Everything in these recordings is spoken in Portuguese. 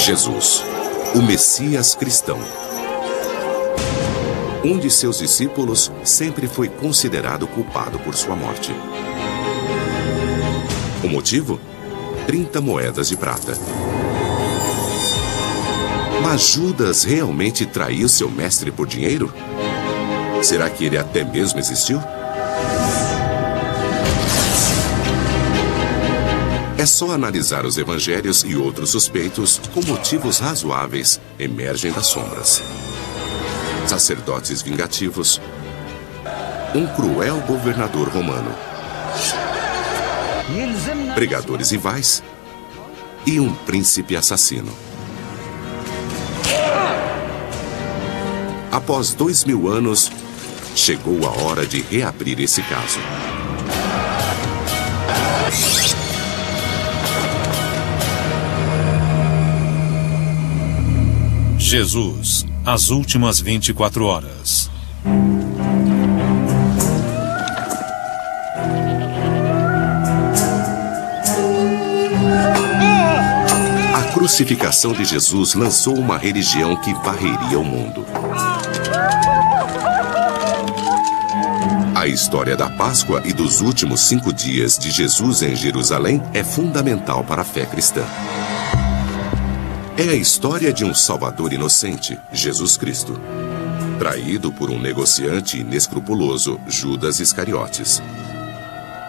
Jesus, o Messias cristão. Um de seus discípulos sempre foi considerado culpado por sua morte. O motivo? 30 moedas de prata. Mas Judas realmente traiu seu mestre por dinheiro? Será que ele até mesmo existiu? É só analisar os evangelhos e outros suspeitos com motivos razoáveis emergem das sombras. Sacerdotes vingativos, um cruel governador romano, pregadores rivais e um príncipe assassino. Após 2000 anos, chegou a hora de reabrir esse caso. Jesus, as últimas 24 horas. A crucificação de Jesus lançou uma religião que varreria o mundo. A história da Páscoa e dos últimos 5 dias de Jesus em Jerusalém é fundamental para a fé cristã. É a história de um Salvador inocente, Jesus Cristo, traído por um negociante inescrupuloso, Judas Iscariotes.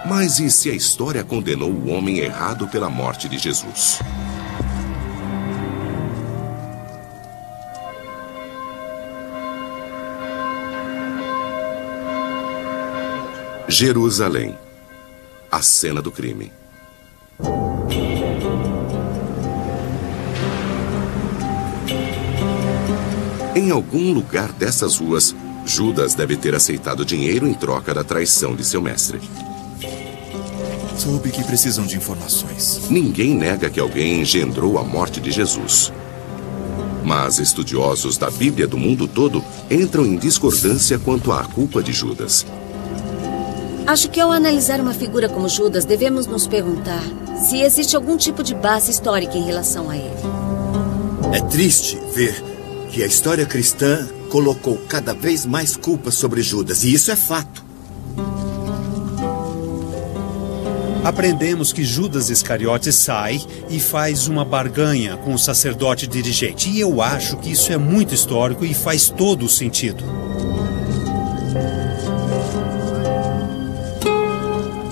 Mas e se a história condenou o homem errado pela morte de Jesus? Jerusalém, a cena do crime. Em algum lugar dessas ruas, Judas deve ter aceitado dinheiro em troca da traição de seu mestre. Soube que precisam de informações. Ninguém nega que alguém engendrou a morte de Jesus. Mas estudiosos da Bíblia do mundo todo entram em discordância quanto à culpa de Judas. Acho que ao analisar uma figura como Judas, devemos nos perguntar se existe algum tipo de base histórica em relação a ele. É triste ver que a história cristã colocou cada vez mais culpa sobre Judas, e isso é fato. Aprendemos que Judas Iscariotes sai e faz uma barganha com o sacerdote dirigente. E eu acho que isso é muito histórico e faz todo o sentido.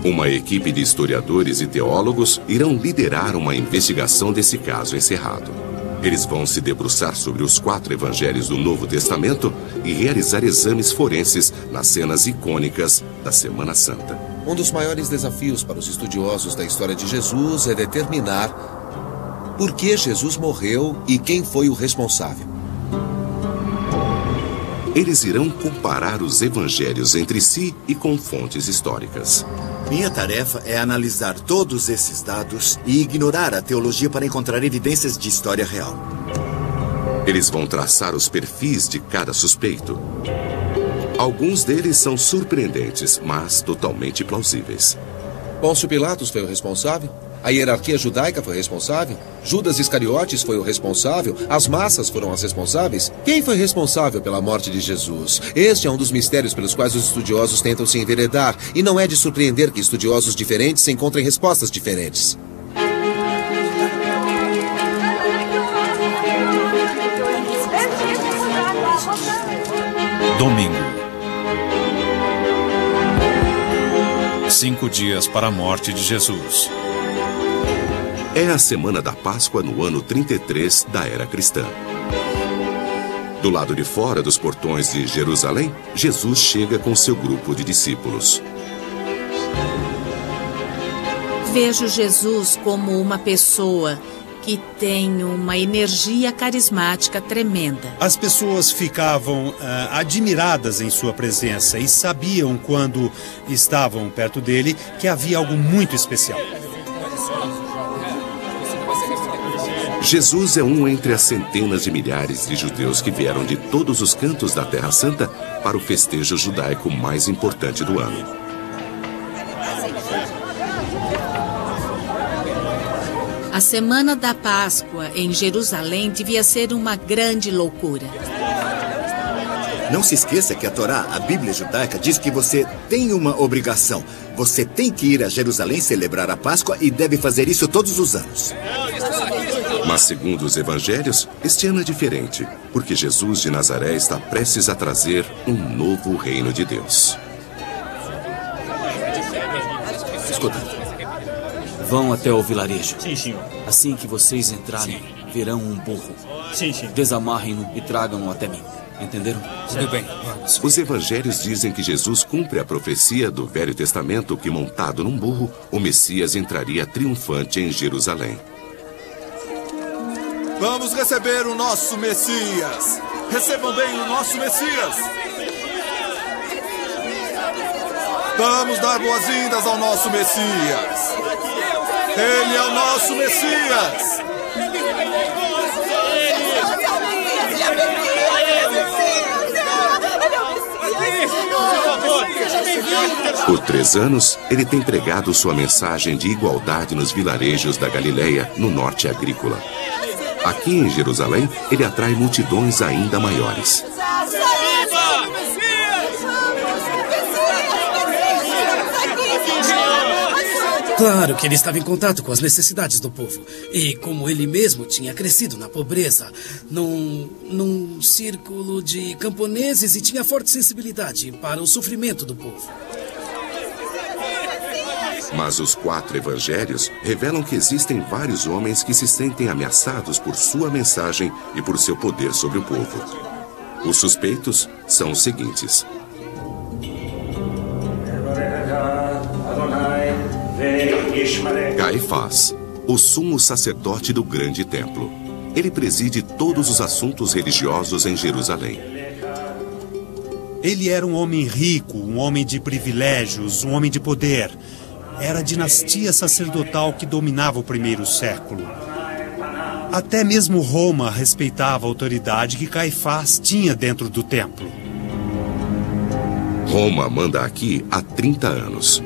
Uma equipe de historiadores e teólogos irão liderar uma investigação desse caso encerrado. Eles vão se debruçar sobre os 4 evangelhos do Novo Testamento e realizar exames forenses nas cenas icônicas da Semana Santa. Um dos maiores desafios para os estudiosos da história de Jesus é determinar por que Jesus morreu e quem foi o responsável. Eles irão comparar os evangelhos entre si e com fontes históricas. Minha tarefa é analisar todos esses dados e ignorar a teologia para encontrar evidências de história real. Eles vão traçar os perfis de cada suspeito. Alguns deles são surpreendentes, mas totalmente plausíveis. Pôncio Pilatos foi o responsável? A hierarquia judaica foi responsável? Judas Iscariotes foi o responsável? As massas foram as responsáveis? Quem foi responsável pela morte de Jesus? Este é um dos mistérios pelos quais os estudiosos tentam se enveredar. E não é de surpreender que estudiosos diferentes encontrem respostas diferentes. Domingo. 5 dias para a morte de Jesus. É a semana da Páscoa no ano 33 da era cristã. Do lado de fora dos portões de Jerusalém, Jesus chega com seu grupo de discípulos. Vejo Jesus como uma pessoa que tem uma energia carismática tremenda. As pessoas ficavam admiradas em sua presença e sabiam, quando estavam perto dele, que havia algo muito especial. Jesus é um entre as centenas de milhares de judeus que vieram de todos os cantos da Terra Santa para o festejo judaico mais importante do ano. A A semana da Páscoa em Jerusalém devia ser uma grande loucura. Não se esqueça que a Torá, a Bíblia judaica, diz que você tem uma obrigação. Você tem que ir a Jerusalém celebrar a Páscoa e deve fazer isso todos os anos. Mas segundo os evangelhos, este ano é diferente, porque Jesus de Nazaré está prestes a trazer um novo reino de Deus. Escuta. Vão até o vilarejo. Sim, senhor. Assim que vocês entrarem, verão um burro. Sim, sim. Desamarrem-no e tragam-no até mim. Entenderam? Tudo bem, vamos. Os evangelhos dizem que Jesus cumpre a profecia do Velho Testamento que, montado num burro, o Messias entraria triunfante em Jerusalém. Vamos receber o nosso Messias. Recebam bem o nosso Messias. Vamos dar boas-vindas ao nosso Messias. Ele é o nosso Messias. Por 3 anos, ele tem pregado sua mensagem de igualdade nos vilarejos da Galileia, no norte agrícola. Aqui em Jerusalém, ele atrai multidões ainda maiores. Claro que ele estava em contato com as necessidades do povo. E como ele mesmo tinha crescido na pobreza, num círculo de camponeses e tinha forte sensibilidade para o sofrimento do povo. Mas os 4 evangelhos revelam que existem vários homens que se sentem ameaçados por sua mensagem e por seu poder sobre o povo. Os suspeitos são os seguintes: Caifás, o sumo sacerdote do grande templo. Ele preside todos os assuntos religiosos em Jerusalém. Ele era um homem rico, um homem de privilégios, um homem de poder. Era a dinastia sacerdotal que dominava o primeiro século. Até mesmo Roma respeitava a autoridade que Caifás tinha dentro do templo. Roma manda aqui há 30 anos.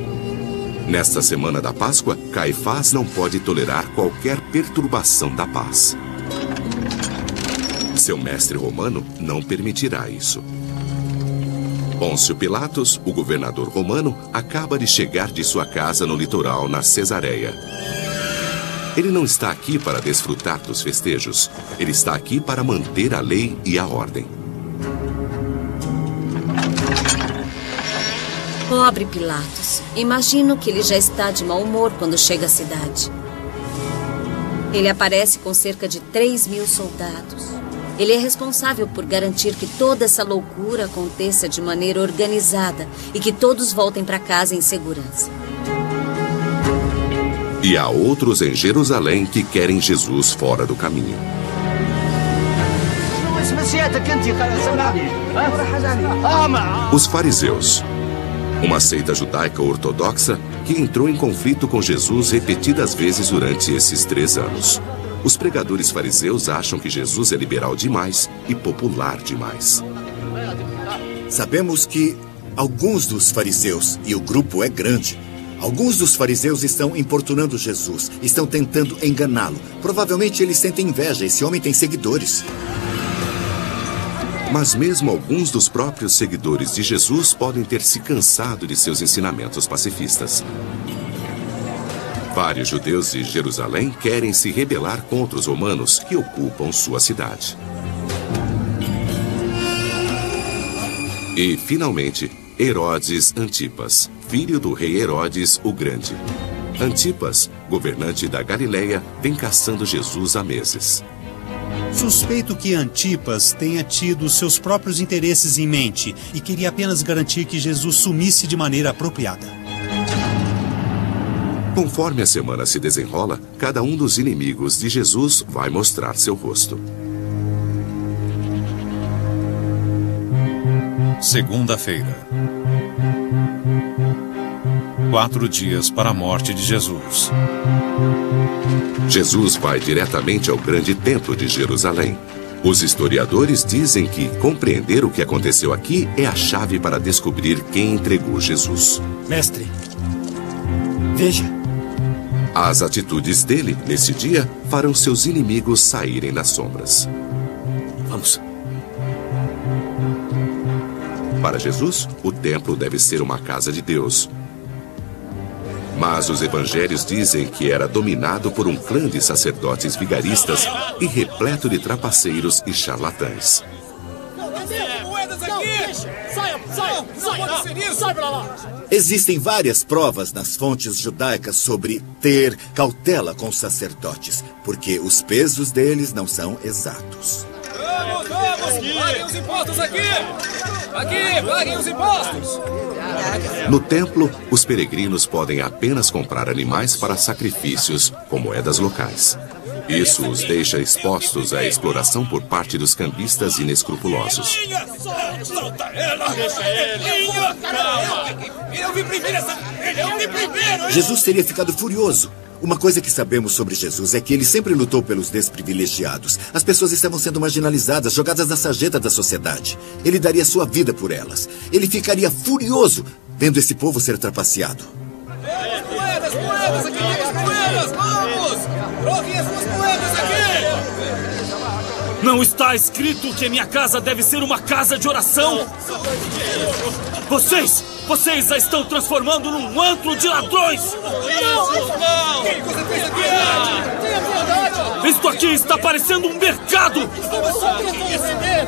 Nesta semana da Páscoa, Caifás não pode tolerar qualquer perturbação da paz. Seu mestre romano não permitirá isso. Pôncio Pilatos, o governador romano, acaba de chegar de sua casa no litoral, na Cesareia. Ele não está aqui para desfrutar dos festejos. Ele está aqui para manter a lei e a ordem. Pobre Pilatos. Imagino que ele já está de mau humor quando chega à cidade. Ele aparece com cerca de 3.000 soldados. Ele é responsável por garantir que toda essa loucura aconteça de maneira organizada e que todos voltem para casa em segurança. E há outros em Jerusalém que querem Jesus fora do caminho. Os fariseus, uma seita judaica ortodoxa que entrou em conflito com Jesus repetidas vezes durante esses 3 anos. Os pregadores fariseus acham que Jesus é liberal demais e popular demais. Sabemos que alguns dos fariseus, e o grupo é grande, alguns dos fariseus estão importunando Jesus, estão tentando enganá-lo. Provavelmente eles sentem inveja, esse homem tem seguidores. Mas mesmo alguns dos próprios seguidores de Jesus podem ter se cansado de seus ensinamentos pacifistas. Vários judeus de Jerusalém querem se rebelar contra os romanos que ocupam sua cidade. E, finalmente, Herodes Antipas, filho do rei Herodes o Grande. Antipas, governante da Galileia, vem caçando Jesus há meses. Suspeito que Antipas tenha tido seus próprios interesses em mente e queria apenas garantir que Jesus sumisse de maneira apropriada. Conforme a semana se desenrola, cada um dos inimigos de Jesus vai mostrar seu rosto. Segunda-feira. 4 dias para a morte de Jesus. Jesus vai diretamente ao grande templo de Jerusalém. Os historiadores dizem que compreender o que aconteceu aqui é a chave para descobrir quem entregou Jesus. Mestre, veja. As atitudes dele, nesse dia, farão seus inimigos saírem das sombras. Vamos. Para Jesus, o templo deve ser uma casa de Deus. Mas os evangelhos dizem que era dominado por um clã de sacerdotes vigaristas e repleto de trapaceiros e charlatães. Existem várias provas nas fontes judaicas sobre ter cautela com os sacerdotes, porque os pesos deles não são exatos. Vamos! Paguem os impostos aqui! Aqui, paguem os impostos! No templo, os peregrinos podem apenas comprar animais para sacrifícios com moedas locais. Isso os deixa expostos à exploração por parte dos cambistas inescrupulosos. Solta ela! Deixa ele! Eu vim primeiro! Jesus teria ficado furioso. Uma coisa que sabemos sobre Jesus é que ele sempre lutou pelos desprivilegiados. As pessoas estavam sendo marginalizadas, jogadas na sarjeta da sociedade. Ele daria sua vida por elas. Ele ficaria furioso vendo esse povo ser trapaceado. Moedas! Aqui tem as moedas! Vamos! Troquem as suas moedas aqui! Não está escrito que a minha casa deve ser uma casa de oração? Vocês a estão transformando num antro de ladrões! Não! O que você fez aqui? Tenha piedade! Isto aqui está parecendo um mercado! Estamos só tentando receber!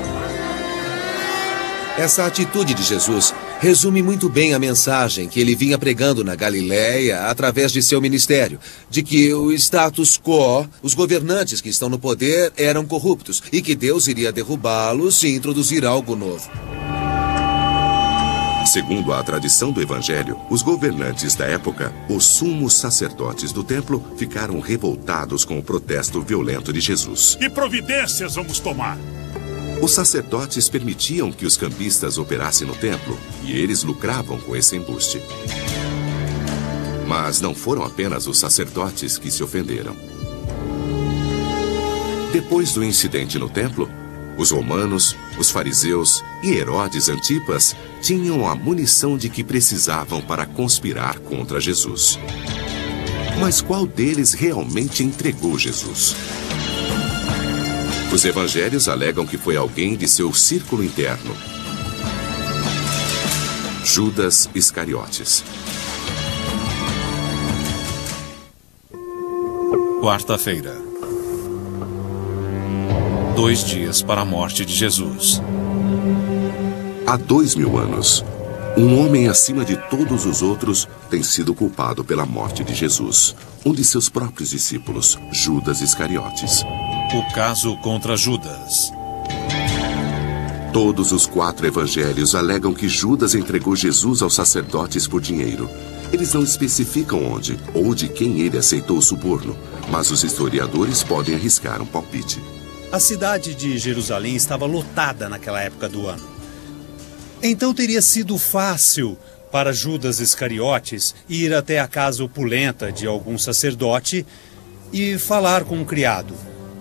Essa atitude de Jesus resume muito bem a mensagem que ele vinha pregando na Galileia através de seu ministério, de que o status quo, os governantes que estão no poder, eram corruptos e que Deus iria derrubá-los e introduzir algo novo. Segundo a tradição do Evangelho, os governantes da época, os sumos sacerdotes do templo, ficaram revoltados com o protesto violento de Jesus. Que providências vamos tomar? Os sacerdotes permitiam que os cambistas operassem no templo e eles lucravam com esse embuste. Mas não foram apenas os sacerdotes que se ofenderam. Depois do incidente no templo, os romanos, os fariseus e Herodes Antipas tinham a munição de que precisavam para conspirar contra Jesus. Mas qual deles realmente entregou Jesus? Os evangelhos alegam que foi alguém de seu círculo interno. Judas Iscariotes. Quarta-feira. 2 dias para a morte de Jesus. Há 2000 anos, um homem acima de todos os outros tem sido culpado pela morte de Jesus, um de seus próprios discípulos, Judas Iscariotes. O caso contra Judas. Todos os 4 evangelhos alegam que Judas entregou Jesus aos sacerdotes por dinheiro. Eles não especificam onde ou de quem ele aceitou o suborno, mas os historiadores podem arriscar um palpite. A cidade de Jerusalém estava lotada naquela época do ano. Então teria sido fácil para Judas Iscariotes ir até a casa opulenta de algum sacerdote e falar com um criado.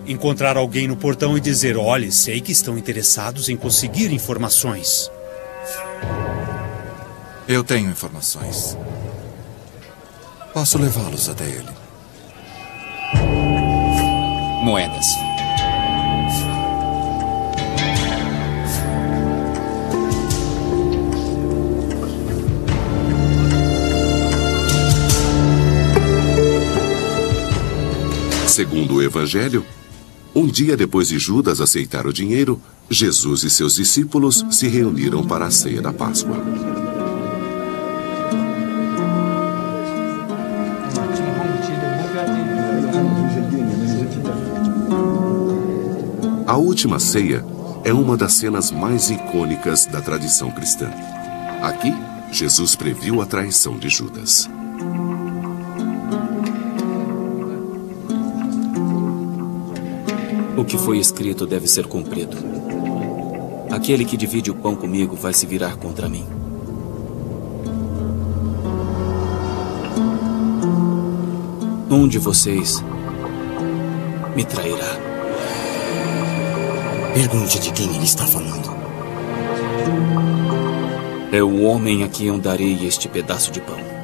Encontrar alguém no portão e dizer: olhe, sei que estão interessados em conseguir informações. Eu tenho informações. Posso levá-los até ele. Moedas. Segundo o Evangelho, um dia depois de Judas aceitar o dinheiro, Jesus e seus discípulos se reuniram para a ceia da Páscoa. A última ceia é uma das cenas mais icônicas da tradição cristã. Aqui, Jesus previu a traição de Judas. O que foi escrito deve ser cumprido. Aquele que divide o pão comigo vai se virar contra mim. Um de vocês me trairá. Pergunte de quem ele está falando. É o homem a quem eu darei este pedaço de pão.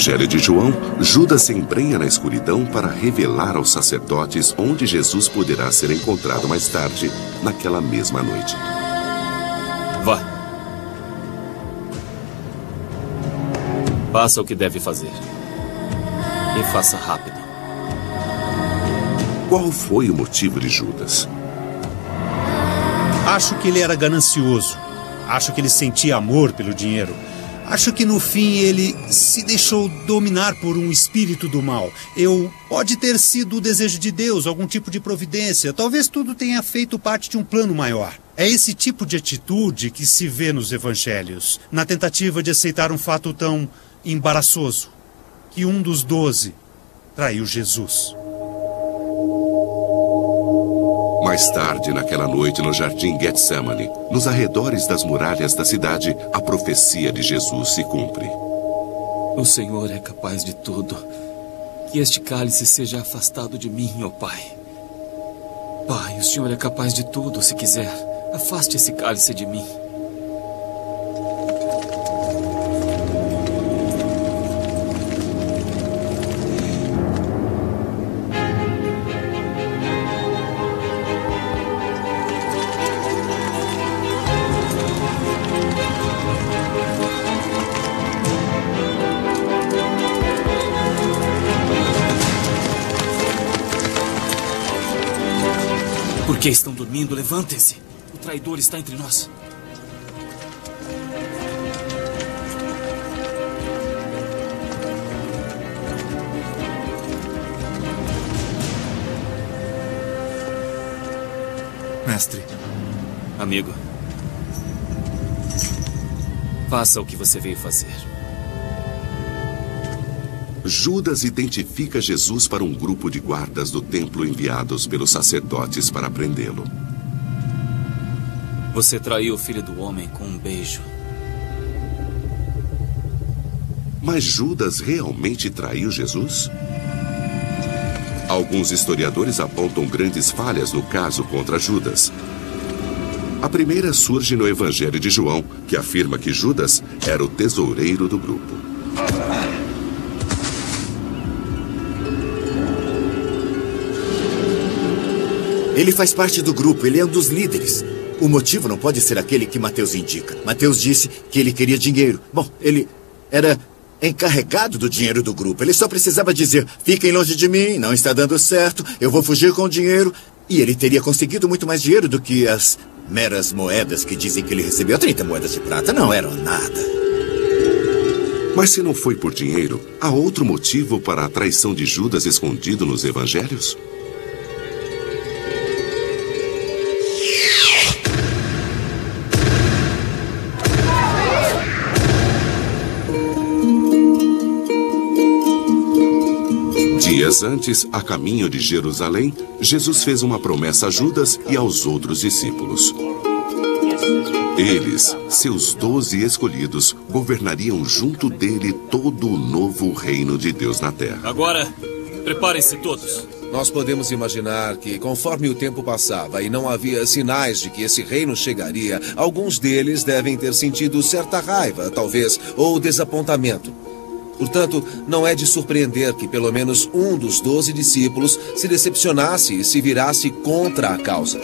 Evangelho de João, Judas se embrenha na escuridão para revelar aos sacerdotes onde Jesus poderá ser encontrado mais tarde, naquela mesma noite. Vá. Faça o que deve fazer. E faça rápido. Qual foi o motivo de Judas? Acho que ele era ganancioso. Acho que ele sentia amor pelo dinheiro. Acho que no fim ele se deixou dominar por um espírito do mal. Pode ter sido o desejo de Deus, algum tipo de providência. Talvez tudo tenha feito parte de um plano maior. É esse tipo de atitude que se vê nos evangelhos, na tentativa de aceitar um fato tão embaraçoso, que um dos 12 traiu Jesus. Mais tarde, naquela noite, no jardim Getsemane, nos arredores das muralhas da cidade, a profecia de Jesus se cumpre. O Senhor é capaz de tudo. Que este cálice seja afastado de mim, ó Pai. Pai, o Senhor é capaz de tudo, se quiser. Afaste esse cálice de mim. Por que estão dormindo? Levantem-se. O traidor está entre nós. Mestre. Amigo. Faça o que você veio fazer. Judas identifica Jesus para um grupo de guardas do templo enviados pelos sacerdotes para prendê-lo. Você traiu o Filho do Homem com um beijo. Mas Judas realmente traiu Jesus? Alguns historiadores apontam grandes falhas no caso contra Judas. A primeira surge no Evangelho de João, que afirma que Judas era o tesoureiro do grupo. Ele faz parte do grupo, ele é um dos líderes. O motivo não pode ser aquele que Mateus indica. Mateus disse que ele queria dinheiro. Bom, ele era encarregado do dinheiro do grupo. Ele só precisava dizer, fiquem longe de mim, não está dando certo, eu vou fugir com o dinheiro. E ele teria conseguido muito mais dinheiro do que as meras moedas que dizem que ele recebeu. 30 moedas de prata não eram nada. Mas se não foi por dinheiro, há outro motivo para a traição de Judas escondido nos evangelhos? Dias antes, a caminho de Jerusalém, Jesus fez uma promessa a Judas e aos outros discípulos. Eles, seus 12 escolhidos, governariam junto dele todo o novo reino de Deus na terra. Agora, preparem-se todos. Nós podemos imaginar que, conforme o tempo passava e não havia sinais de que esse reino chegaria, alguns deles devem ter sentido certa raiva, talvez, ou desapontamento. Portanto, não é de surpreender que pelo menos um dos 12 discípulos se decepcionasse e se virasse contra a causa.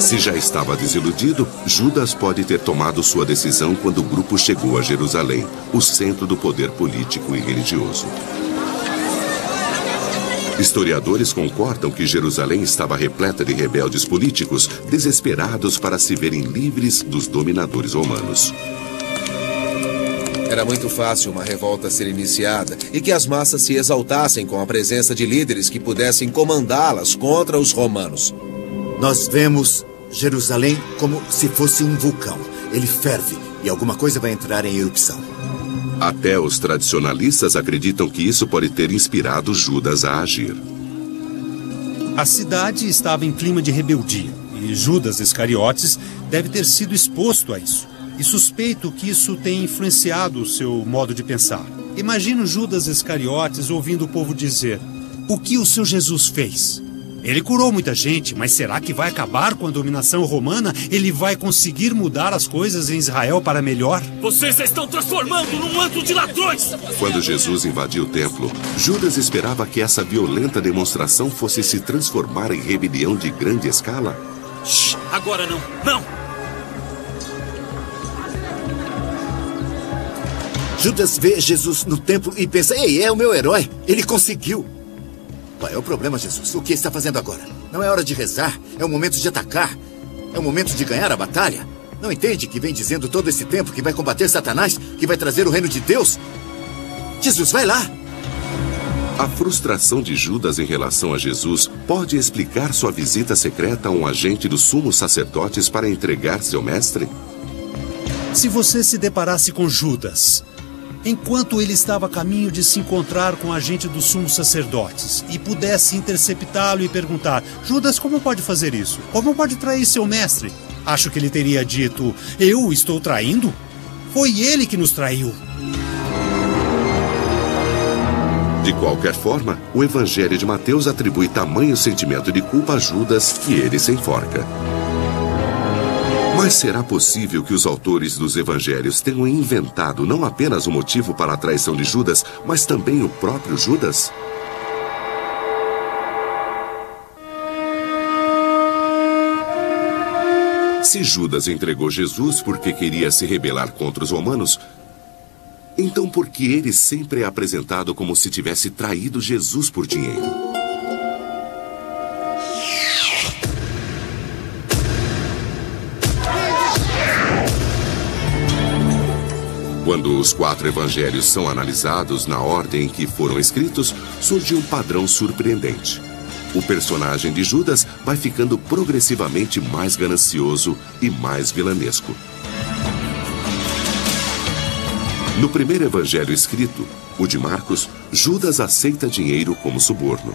Se já estava desiludido, Judas pode ter tomado sua decisão quando o grupo chegou a Jerusalém, o centro do poder político e religioso. Historiadores concordam que Jerusalém estava repleta de rebeldes políticos, desesperados para se verem livres dos dominadores romanos. Era muito fácil uma revolta ser iniciada e que as massas se exaltassem com a presença de líderes que pudessem comandá-las contra os romanos. Nós vemos Jerusalém como se fosse um vulcão. Ele ferve e alguma coisa vai entrar em erupção. Até os tradicionalistas acreditam que isso pode ter inspirado Judas a agir. A cidade estava em clima de rebeldia e Judas Iscariotes deve ter sido exposto a isso. E suspeito que isso tenha influenciado o seu modo de pensar. Imagino Judas Iscariotes ouvindo o povo dizer: o que o seu Jesus fez? Ele curou muita gente, mas será que vai acabar com a dominação romana? Ele vai conseguir mudar as coisas em Israel para melhor? Vocês se estão transformando num manto de ladrões! Quando Jesus invadiu o templo, Judas esperava que essa violenta demonstração fosse se transformar em rebelião de grande escala. Shhh, agora não, não! Judas vê Jesus no templo e pensa, ei, é o meu herói, ele conseguiu. Qual é o problema, Jesus? O que está fazendo agora? Não é hora de rezar, é o momento de atacar. É o momento de ganhar a batalha. Não entende que vem dizendo todo esse tempo que vai combater Satanás, que vai trazer o reino de Deus? Jesus, vai lá! A frustração de Judas em relação a Jesus pode explicar sua visita secreta a um agente dos sumos sacerdotes para entregar seu mestre? Se você se deparasse com Judas, enquanto ele estava a caminho de se encontrar com o agente dos sumos sacerdotes e pudesse interceptá-lo e perguntar, Judas, como pode fazer isso? Como pode trair seu mestre? Acho que ele teria dito, eu o estou traindo? Foi ele que nos traiu. De qualquer forma, o Evangelho de Mateus atribui tamanho sentimento de culpa a Judas que ele se enforca. Mas será possível que os autores dos evangelhos tenham inventado não apenas o motivo para a traição de Judas, mas também o próprio Judas? Se Judas entregou Jesus porque queria se rebelar contra os romanos, então por que ele sempre é apresentado como se tivesse traído Jesus por dinheiro? Quando os 4 evangelhos são analisados na ordem em que foram escritos, surge um padrão surpreendente. O personagem de Judas vai ficando progressivamente mais ganancioso e mais vilanesco. No primeiro evangelho escrito, o de Marcos, Judas aceita dinheiro como suborno.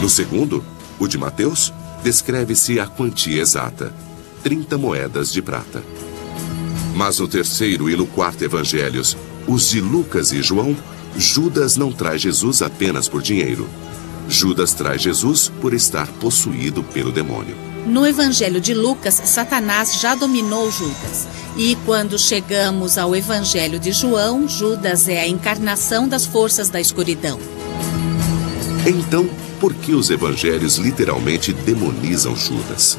No segundo, o de Mateus, descreve-se a quantia exata, 30 moedas de prata. Mas no terceiro e no quarto evangelhos, os de Lucas e João, Judas não traz Jesus apenas por dinheiro. Judas traz Jesus por estar possuído pelo demônio. No evangelho de Lucas, Satanás já dominou Judas. E quando chegamos ao evangelho de João, Judas é a encarnação das forças da escuridão. Então, por que os evangelhos literalmente demonizam Judas?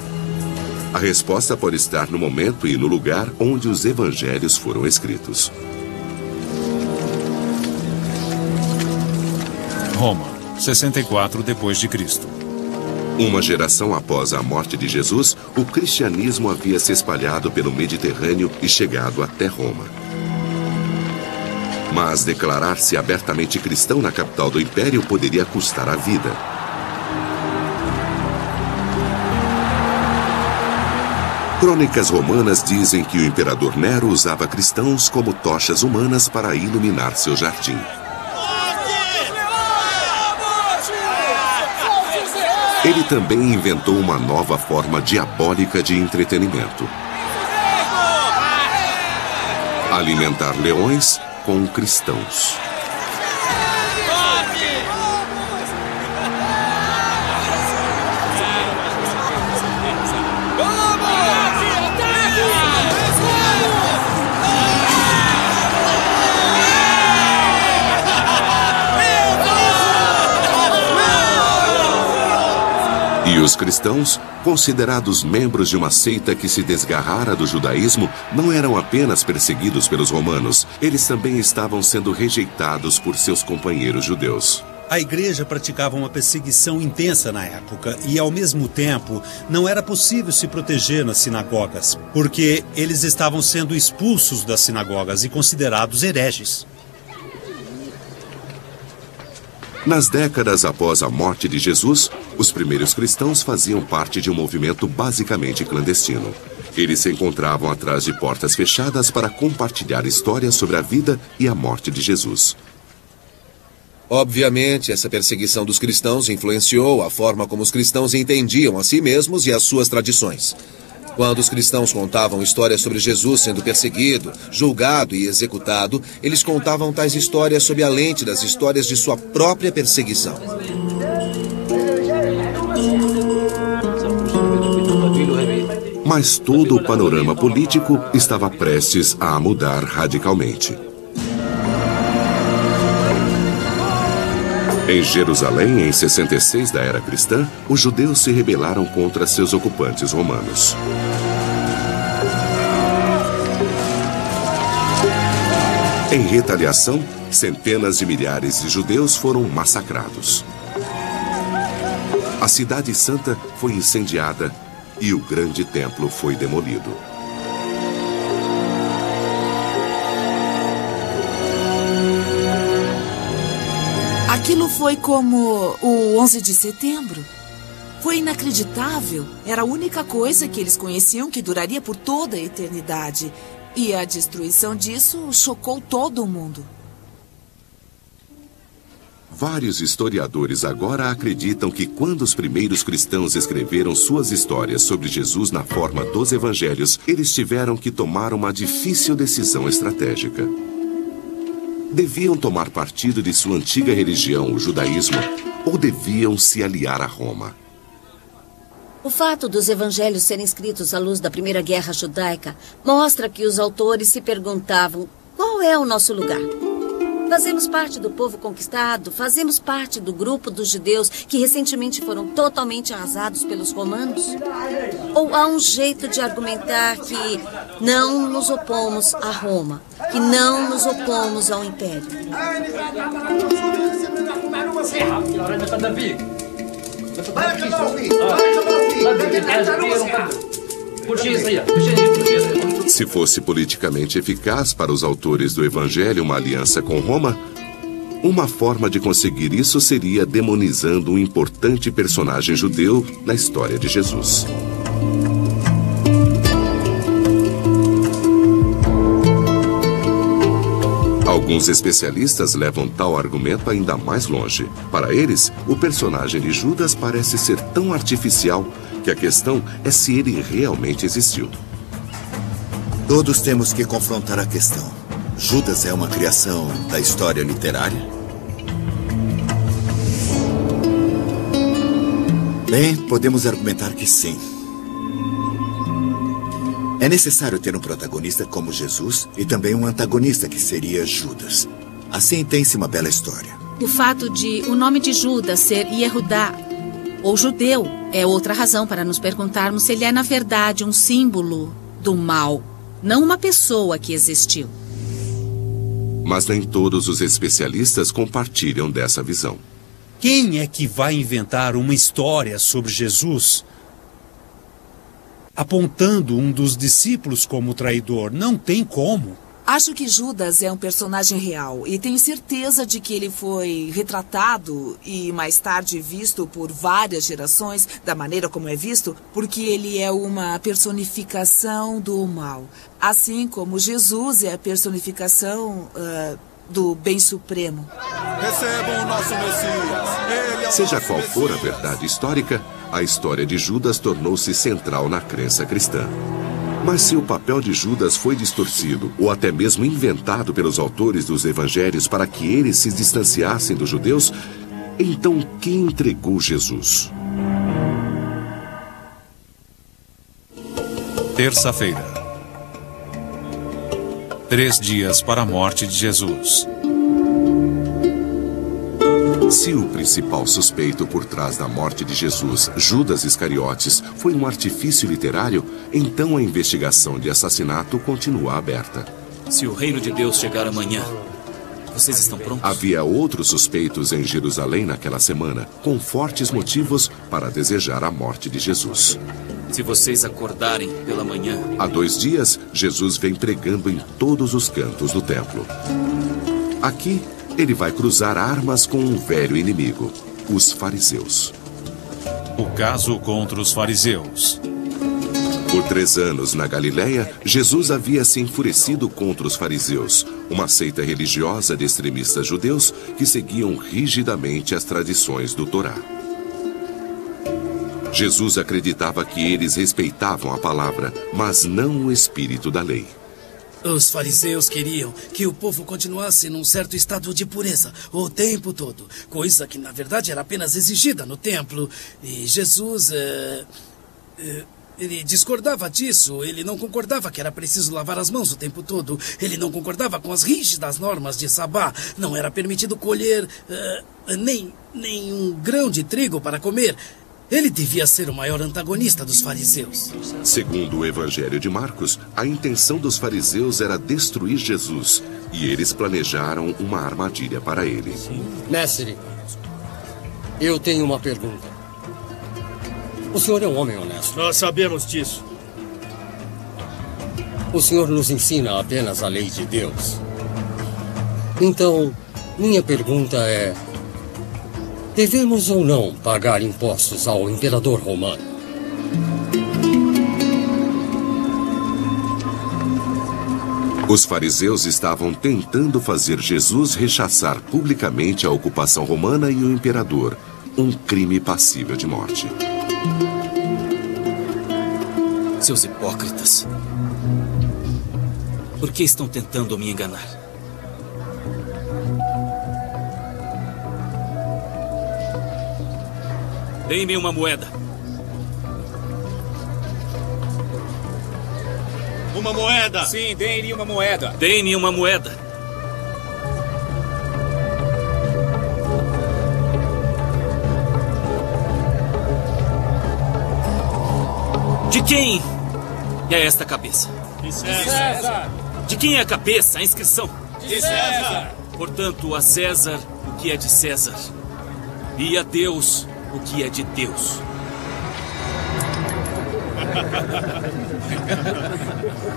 A resposta pode estar no momento e no lugar onde os evangelhos foram escritos. Roma, 64 depois de Cristo. Uma geração após a morte de Jesus, o cristianismo havia se espalhado pelo Mediterrâneo e chegado até Roma. Mas declarar-se abertamente cristão na capital do império poderia custar a vida. Crônicas romanas dizem que o imperador Nero usava cristãos como tochas humanas para iluminar seu jardim. Ele também inventou uma nova forma diabólica de entretenimento: alimentar leões com cristãos. E os cristãos, considerados membros de uma seita que se desgarrara do judaísmo, não eram apenas perseguidos pelos romanos, eles também estavam sendo rejeitados por seus companheiros judeus. A igreja praticava uma perseguição intensa na época e, ao mesmo tempo, não era possível se proteger nas sinagogas, porque eles estavam sendo expulsos das sinagogas e considerados hereges. Nas décadas após a morte de Jesus, os primeiros cristãos faziam parte de um movimento basicamente clandestino. Eles se encontravam atrás de portas fechadas para compartilhar histórias sobre a vida e a morte de Jesus. Obviamente, essa perseguição dos cristãos influenciou a forma como os cristãos entendiam a si mesmos e as suas tradições. Quando os cristãos contavam histórias sobre Jesus sendo perseguido, julgado e executado, eles contavam tais histórias sob a lente das histórias de sua própria perseguição. Mas todo o panorama político estava prestes a mudar radicalmente. Em Jerusalém, em 66 da era cristã, os judeus se rebelaram contra seus ocupantes romanos. Em retaliação, centenas de milhares de judeus foram massacrados. A cidade santa foi incendiada e o grande templo foi demolido. Aquilo foi como o 11 de setembro. Foi inacreditável. Era a única coisa que eles conheciam que duraria por toda a eternidade. E a destruição disso chocou todo o mundo. Vários historiadores agora acreditam que quando os primeiros cristãos escreveram suas histórias sobre Jesus na forma dos evangelhos, eles tiveram que tomar uma difícil decisão estratégica. Deviam tomar partido de sua antiga religião, o judaísmo, ou deviam se aliar a Roma? O fato dos evangelhos serem escritos à luz da Primeira Guerra Judaica mostra que os autores se perguntavam: qual é o nosso lugar? Fazemos parte do povo conquistado? Fazemos parte do grupo dos judeus que recentemente foram totalmente arrasados pelos romanos? Ou há um jeito de argumentar que não nos opomos a Roma, que não nos opomos ao Império? Se fosse politicamente eficaz para os autores do Evangelho uma aliança com Roma, uma forma de conseguir isso seria demonizando um importante personagem judeu na história de Jesus. Alguns especialistas levam tal argumento ainda mais longe. Para eles, o personagem de Judas parece ser tão artificial que a questão é se ele realmente existiu. Todos temos que confrontar a questão. Judas é uma criação da história literária? Bem, podemos argumentar que sim. É necessário ter um protagonista como Jesus e também um antagonista que seria Judas. Assim tem-se uma bela história. O fato de o nome de Judas ser Yehudá, ou judeu, é outra razão para nos perguntarmos se ele é, na verdade, um símbolo do mal, não uma pessoa que existiu. Mas nem todos os especialistas compartilham dessa visão. Quem é que vai inventar uma história sobre Jesus apontando um dos discípulos como traidor? Não tem como. Acho que Judas é um personagem real e tenho certeza de que ele foi retratado e mais tarde visto por várias gerações da maneira como é visto, porque ele é uma personificação do mal. Assim como Jesus é a personificação do bem supremo. Recebam o nosso Messias. Seja qual for a verdade histórica, a história de Judas tornou-se central na crença cristã. Mas se o papel de Judas foi distorcido ou até mesmo inventado pelos autores dos evangelhos para que eles se distanciassem dos judeus, então quem entregou Jesus? Terça-feira. 3 dias para a morte de Jesus. Se o principal suspeito por trás da morte de Jesus, Judas Iscariotes, foi um artifício literário, então a investigação de assassinato continua aberta. Se o reino de Deus chegar amanhã, vocês estão prontos? Havia outros suspeitos em Jerusalém naquela semana, com fortes motivos para desejar a morte de Jesus. Se vocês acordarem pela manhã... Há 2 dias, Jesus vem pregando em todos os cantos do templo. Aqui, ele vai cruzar armas com um velho inimigo, os fariseus. O caso contra os fariseus. Por 3 anos na Galileia, Jesus havia se enfurecido contra os fariseus, uma seita religiosa de extremistas judeus que seguiam rigidamente as tradições do Torá. Jesus acreditava que eles respeitavam a palavra, mas não o espírito da lei. Os fariseus queriam que o povo continuasse num certo estado de pureza o tempo todo, coisa que na verdade era apenas exigida no templo. E Jesus Ele discordava disso, ele não concordava que era preciso lavar as mãos o tempo todo, ele não concordava com as rígidas normas de Sabá, não era permitido colher nem um grão de trigo para comer. Ele devia ser o maior antagonista dos fariseus. Segundo o Evangelho de Marcos, a intenção dos fariseus era destruir Jesus, e eles planejaram uma armadilha para ele. Mestre, eu tenho uma pergunta. O senhor é um homem honesto. Nós sabemos disso. O senhor nos ensina apenas a lei de Deus. Então, minha pergunta é: devemos ou não pagar impostos ao imperador romano? Os fariseus estavam tentando fazer Jesus rechaçar publicamente a ocupação romana e o imperador, um crime passível de morte. Seus hipócritas. Por que estão tentando me enganar? Deem-me uma moeda. Uma moeda! Sim, deem-lhe uma moeda. Deem-me uma moeda. De quem é esta cabeça? De César. De quem é a cabeça? A inscrição? De César. Portanto, a César o que é de César, e a Deus o que é de Deus.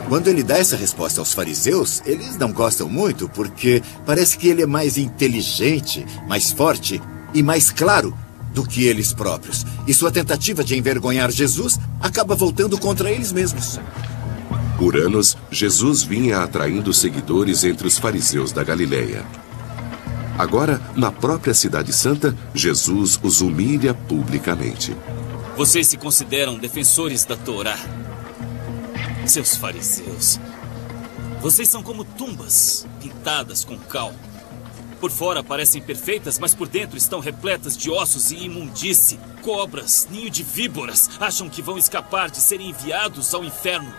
Quando ele dá essa resposta aos fariseus, eles não gostam muito, porque parece que ele é mais inteligente, mais forte e mais claro do que eles próprios. E sua tentativa de envergonhar Jesus acaba voltando contra eles mesmos. Por anos, Jesus vinha atraindo seguidores entre os fariseus da Galileia. Agora, na própria Cidade Santa, Jesus os humilha publicamente. Vocês se consideram defensores da Torá. Seus fariseus. Vocês são como tumbas pintadas com cal. Por fora parecem perfeitas, mas por dentro estão repletas de ossos e imundície. Cobras, ninho de víboras, acham que vão escapar de serem enviados ao inferno.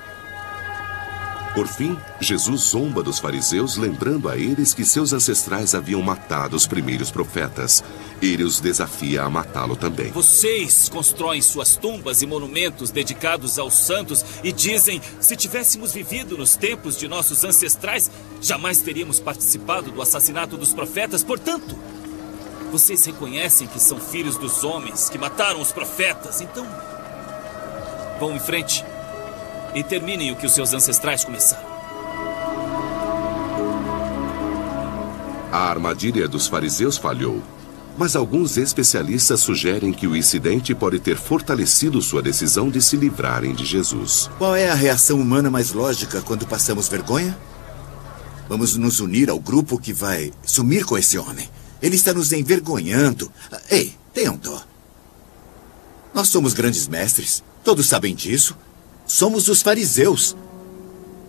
Por fim, Jesus zomba dos fariseus, lembrando a eles que seus ancestrais haviam matado os primeiros profetas. Ele os desafia a matá-lo também. Vocês constroem suas tumbas e monumentos dedicados aos santos e dizem: se tivéssemos vivido nos tempos de nossos ancestrais, jamais teríamos participado do assassinato dos profetas. Portanto, vocês reconhecem que são filhos dos homens que mataram os profetas. Então, vão em frente e terminem o que os seus ancestrais começaram. A armadilha dos fariseus falhou, mas alguns especialistas sugerem que o incidente pode ter fortalecido sua decisão de se livrarem de Jesus. Qual é a reação humana mais lógica quando passamos vergonha? Vamos nos unir ao grupo que vai sumir com esse homem. Ele está nos envergonhando. Ei, tenham dó. Nós somos grandes mestres. Todos sabem disso. Somos os fariseus.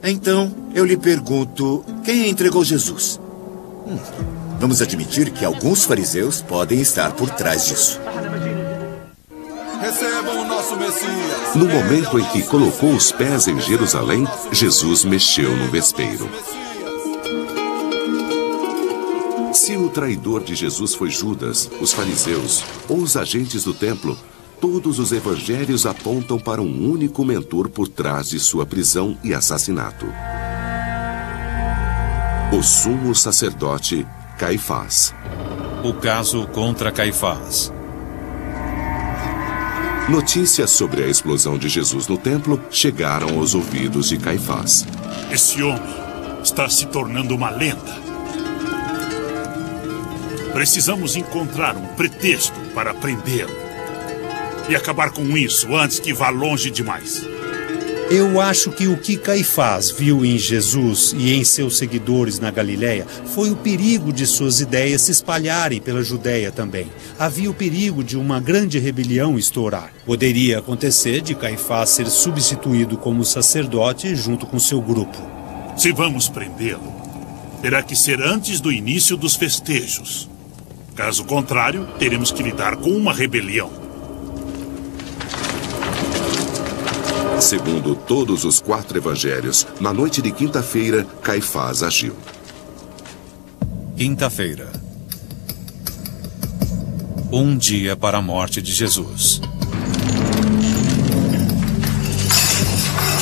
Então, eu lhe pergunto, quem entregou Jesus? Vamos admitir que alguns fariseus podem estar por trás disso. Recebam o nosso Messias. No momento em que colocou os pés em Jerusalém, Jesus mexeu no vespeiro. Se o traidor de Jesus foi Judas, os fariseus ou os agentes do templo, todos os evangelhos apontam para um único mentor por trás de sua prisão e assassinato: o sumo sacerdote Caifás. O caso contra Caifás. Notícias sobre a explosão de Jesus no templo chegaram aos ouvidos de Caifás. Esse homem está se tornando uma lenda. Precisamos encontrar um pretexto para prendê-lo e acabar com isso antes que vá longe demais. Eu acho que o que Caifás viu em Jesus e em seus seguidores na Galileia foi o perigo de suas ideias se espalharem pela Judéia também. Havia o perigo de uma grande rebelião estourar. Poderia acontecer de Caifás ser substituído como sacerdote junto com seu grupo. Se vamos prendê-lo, terá que ser antes do início dos festejos. Caso contrário, teremos que lidar com uma rebelião. Segundo todos os 4 evangelhos, na noite de quinta-feira, Caifás agiu. Quinta-feira. Um dia para a morte de Jesus.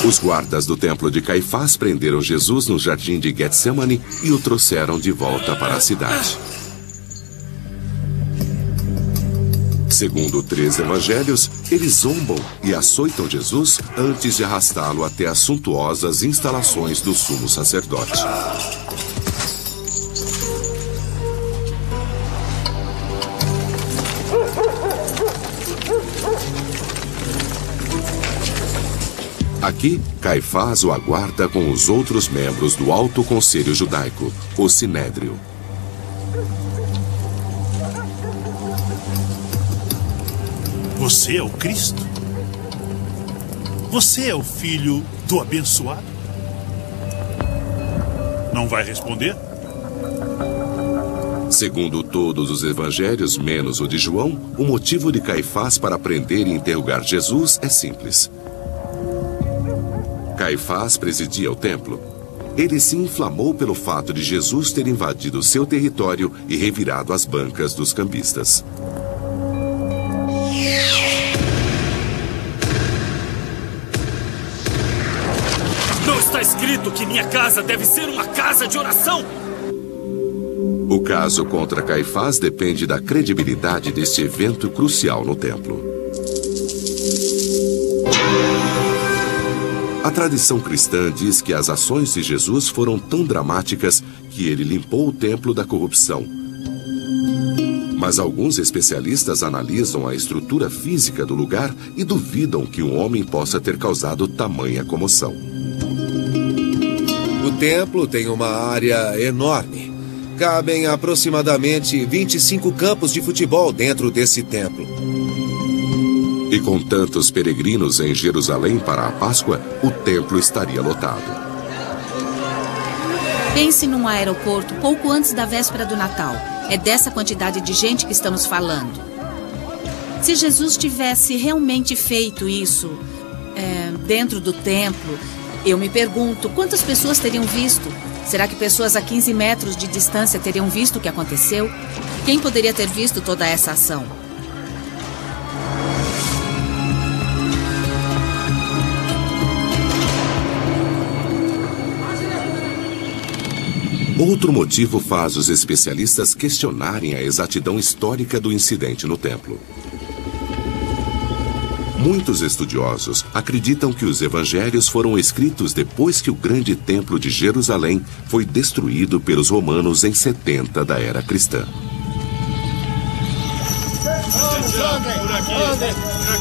Os guardas do templo de Caifás prenderam Jesus no jardim de Getsemane e o trouxeram de volta para a cidade. Segundo 3 evangelhos, eles zombam e açoitam Jesus antes de arrastá-lo até as suntuosas instalações do sumo sacerdote. Aqui, Caifás o aguarda com os outros membros do Alto Conselho Judaico, o Sinédrio. Você é o Cristo? Você é o filho do abençoado? Não vai responder? Segundo todos os evangelhos, menos o de João, o motivo de Caifás para prender e interrogar Jesus é simples. Caifás presidia o templo. Ele se inflamou pelo fato de Jesus ter invadido seu território e revirado as bancas dos cambistas. Não está escrito que minha casa deve ser uma casa de oração? O caso contra Caifás depende da credibilidade deste evento crucial no templo. A tradição cristã diz que as ações de Jesus foram tão dramáticas que ele limpou o templo da corrupção. Mas alguns especialistas analisam a estrutura física do lugar e duvidam que um homem possa ter causado tamanha comoção. O templo tem uma área enorme. Cabem aproximadamente 25 campos de futebol dentro desse templo. E com tantos peregrinos em Jerusalém para a Páscoa, o templo estaria lotado. Pense num aeroporto pouco antes da véspera do Natal. É dessa quantidade de gente que estamos falando. Se Jesus tivesse realmente feito isso dentro do templo, eu me pergunto, quantas pessoas teriam visto? Será que pessoas a 15 metros de distância teriam visto o que aconteceu? Quem poderia ter visto toda essa ação? Outro motivo faz os especialistas questionarem a exatidão histórica do incidente no templo. Muitos estudiosos acreditam que os evangelhos foram escritos depois que o grande templo de Jerusalém foi destruído pelos romanos em 70 da era cristã.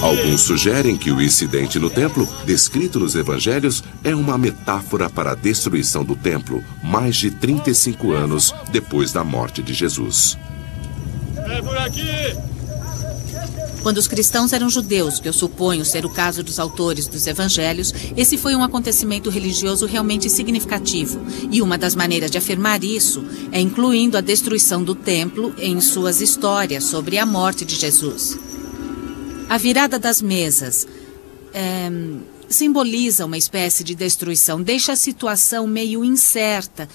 Alguns sugerem que o incidente no templo, descrito nos evangelhos, é uma metáfora para a destruição do templo, mais de 35 anos depois da morte de Jesus. É por aqui! Quando os cristãos eram judeus, que eu suponho ser o caso dos autores dos evangelhos, esse foi um acontecimento religioso realmente significativo. E uma das maneiras de afirmar isso é incluindo a destruição do templo em suas histórias sobre a morte de Jesus. A virada das mesas simboliza uma espécie de destruição, deixa a situação meio incerta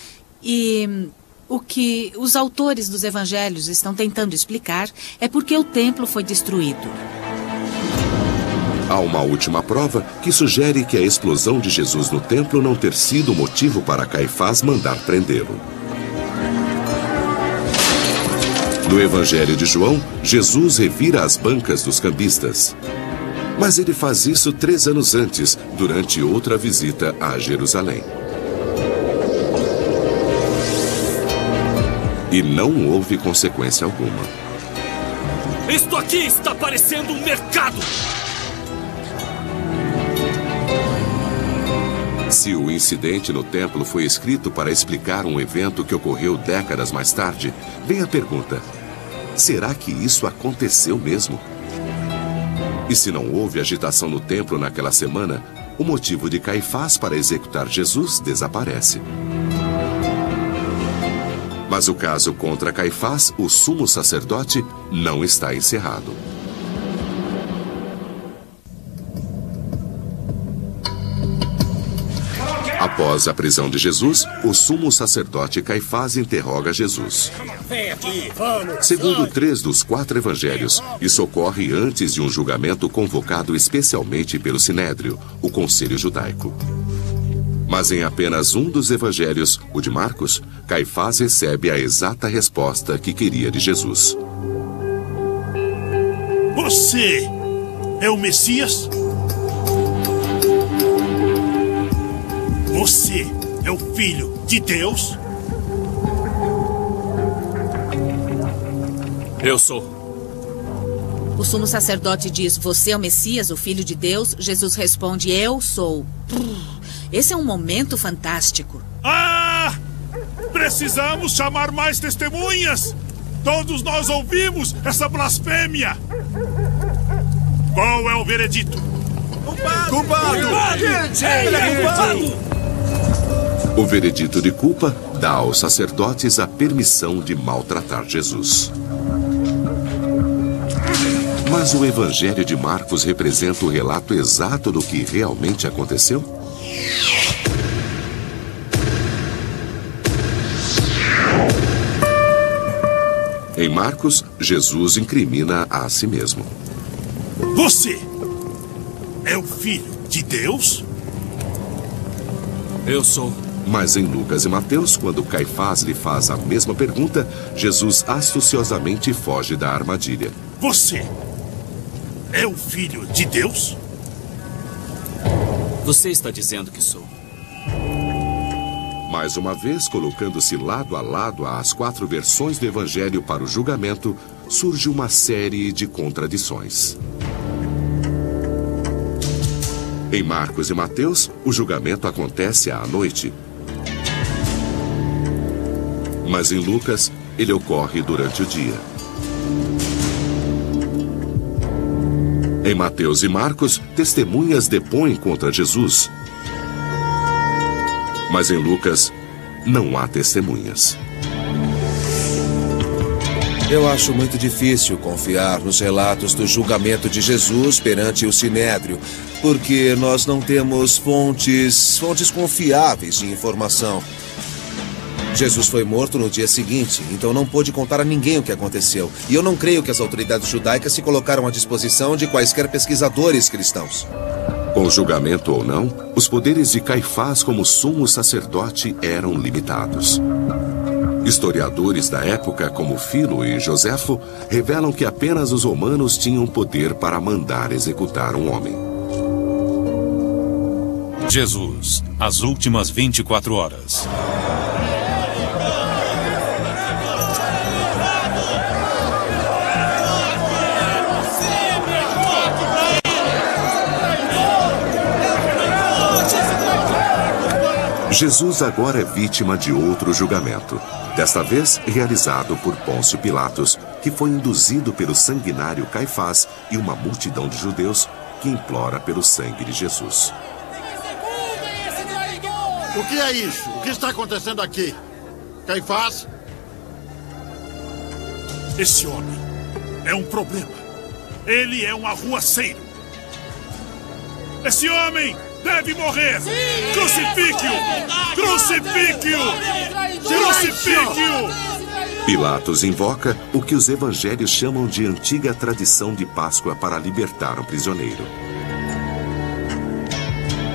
e... O que os autores dos evangelhos estão tentando explicar é porque o templo foi destruído. Há uma última prova que sugere que a explosão de Jesus no templo não ter sido o motivo para Caifás mandar prendê-lo. No Evangelho de João, Jesus revira as bancas dos cambistas. Mas ele faz isso 3 anos antes, durante outra visita a Jerusalém. E não houve consequência alguma. Isto aqui está parecendo um mercado! Se o incidente no templo foi escrito para explicar um evento que ocorreu décadas mais tarde, vem a pergunta: será que isso aconteceu mesmo? E se não houve agitação no templo naquela semana, o motivo de Caifás para executar Jesus desaparece. Mas o caso contra Caifás, o sumo sacerdote, não está encerrado. Após a prisão de Jesus, o sumo sacerdote Caifás interroga Jesus. Vem aqui, vamos. Segundo 3 dos 4 evangelhos, isso ocorre antes de um julgamento convocado especialmente pelo Sinédrio, o Conselho Judaico. Mas em apenas um dos evangelhos, o de Marcos, Caifás recebe a exata resposta que queria de Jesus. Você é o Messias? Você é o Filho de Deus? Eu sou. O sumo sacerdote diz, você é o Messias, o Filho de Deus? Jesus responde, eu sou. Esse é um momento fantástico. Ah! Precisamos chamar mais testemunhas! Todos nós ouvimos essa blasfêmia! Qual é o veredito? Culpado! Ele é culpado! O veredito de culpa dá aos sacerdotes a permissão de maltratar Jesus. Mas o Evangelho de Marcos representa o relato exato do que realmente aconteceu? Em Marcos, Jesus incrimina a si mesmo. Você é o Filho de Deus? Eu sou. Mas em Lucas e Mateus, quando Caifás lhe faz a mesma pergunta, Jesus astuciosamente foge da armadilha. Você é o Filho de Deus? Você está dizendo que sou. Mais uma vez, colocando-se lado a lado às 4 versões do Evangelho para o julgamento, surge uma série de contradições. Em Marcos e Mateus, o julgamento acontece à noite. Mas em Lucas, ele ocorre durante o dia. Em Mateus e Marcos, testemunhas depõem contra Jesus. Mas em Lucas, não há testemunhas. Eu acho muito difícil confiar nos relatos do julgamento de Jesus perante o Sinédrio, porque nós não temos fontes confiáveis de informação. Jesus foi morto no dia seguinte, então não pôde contar a ninguém o que aconteceu. E eu não creio que as autoridades judaicas se colocaram à disposição de quaisquer pesquisadores cristãos. Com julgamento ou não, os poderes de Caifás como sumo sacerdote eram limitados. Historiadores da época, como Filo e Joséfo, revelam que apenas os romanos tinham poder para mandar executar um homem. Jesus, as últimas 24 horas. Jesus agora é vítima de outro julgamento, desta vez realizado por Pôncio Pilatos, que foi induzido pelo sanguinário Caifás e uma multidão de judeus que implora pelo sangue de Jesus. O que é isso? O que está acontecendo aqui? Caifás? Esse homem é um problema. Ele é um arruaceiro. Esse homem deve morrer! Crucifique-o! Crucifique-o! Crucifique-o! Pilatos invoca o que os evangelhos chamam de antiga tradição de Páscoa para libertar um prisioneiro.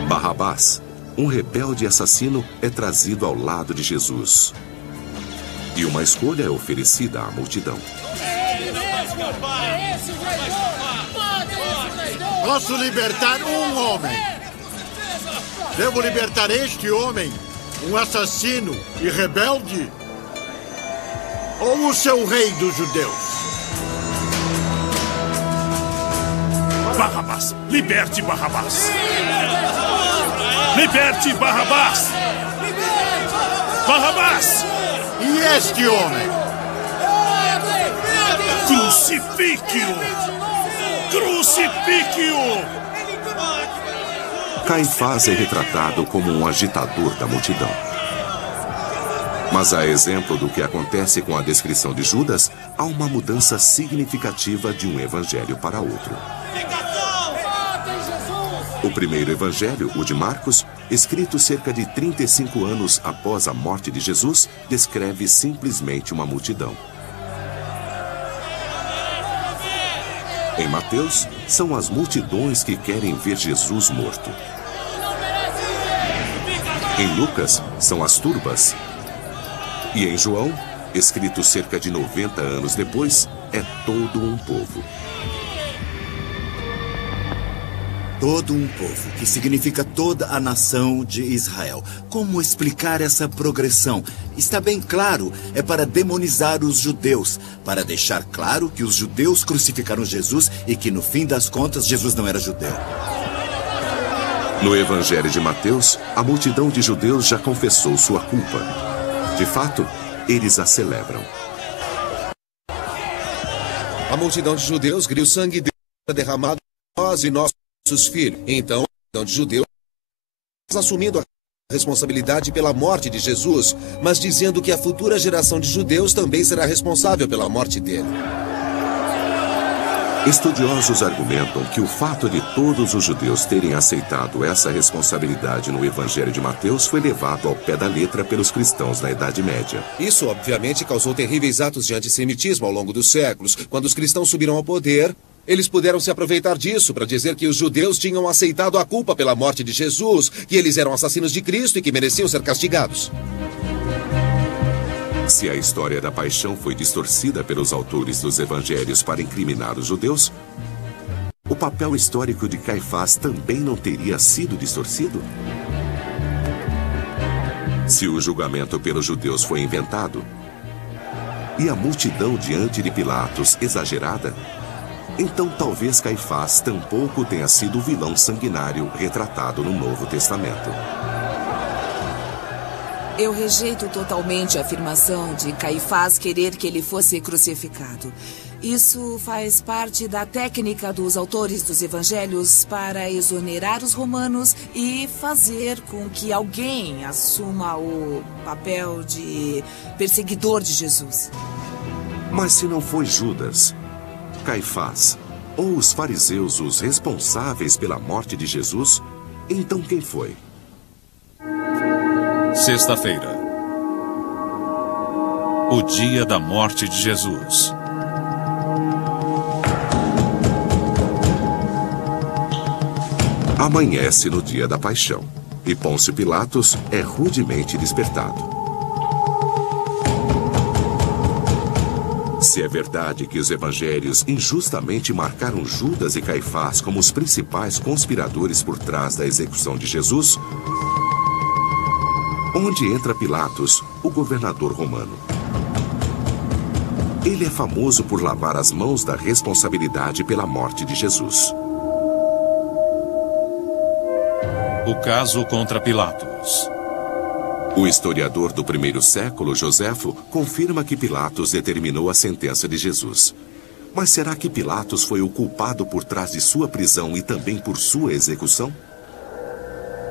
Barrabás, um rebelde assassino, é trazido ao lado de Jesus. E uma escolha é oferecida à multidão. Posso libertar um homem. Devo libertar este homem, um assassino e rebelde? Ou o seu rei dos judeus? Barrabás! Liberte Barrabás! Liberte Barrabás! Barrabás! E este homem? Crucifique-o! Crucifique-o! Caifás é retratado como um agitador da multidão. Mas a exemplo do que acontece com a descrição de Judas, há uma mudança significativa de um evangelho para outro. O primeiro evangelho, o de Marcos, escrito cerca de 35 anos após a morte de Jesus, descreve simplesmente uma multidão. Em Mateus, são as multidões que querem ver Jesus morto. Em Lucas, são as turbas. E em João, escrito cerca de 90 anos depois, é todo um povo. Todo um povo, que significa toda a nação de Israel. Como explicar essa progressão? Está bem claro, é para demonizar os judeus, para deixar claro que os judeus crucificaram Jesus e que, no fim das contas, Jesus não era judeu. No Evangelho de Mateus, a multidão de judeus já confessou sua culpa. De fato, eles a celebram. A multidão de judeus grita: o sangue de Deus é derramado por nós e nossos filhos. Então, a multidão de judeus assumindo a responsabilidade pela morte de Jesus, mas dizendo que a futura geração de judeus também será responsável pela morte dele. Estudiosos argumentam que o fato de todos os judeus terem aceitado essa responsabilidade no Evangelho de Mateus foi levado ao pé da letra pelos cristãos na Idade Média. Isso, obviamente, causou terríveis atos de antissemitismo ao longo dos séculos. Quando os cristãos subiram ao poder, eles puderam se aproveitar disso para dizer que os judeus tinham aceitado a culpa pela morte de Jesus, que eles eram assassinos de Cristo e que mereciam ser castigados. Se a história da paixão foi distorcida pelos autores dos evangelhos para incriminar os judeus, o papel histórico de Caifás também não teria sido distorcido? Se o julgamento pelos judeus foi inventado e a multidão diante de Pilatos exagerada, então talvez Caifás tampouco tenha sido o vilão sanguinário retratado no Novo Testamento. Eu rejeito totalmente a afirmação de Caifás querer que ele fosse crucificado. Isso faz parte da técnica dos autores dos evangelhos para exonerar os romanos e fazer com que alguém assuma o papel de perseguidor de Jesus. Mas se não foi Judas, Caifás ou os fariseus os responsáveis pela morte de Jesus, então quem foi? Sexta-feira. O dia da morte de Jesus. Amanhece no dia da paixão e Pôncio Pilatos é rudemente despertado. Se é verdade que os evangelhos injustamente marcaram Judas e Caifás como os principais conspiradores por trás da execução de Jesus, onde entra Pilatos, o governador romano? Ele é famoso por lavar as mãos da responsabilidade pela morte de Jesus. O caso contra Pilatos. O historiador do primeiro século, Joséfo, confirma que Pilatos determinou a sentença de Jesus. Mas será que Pilatos foi o culpado por trás de sua prisão e também por sua execução?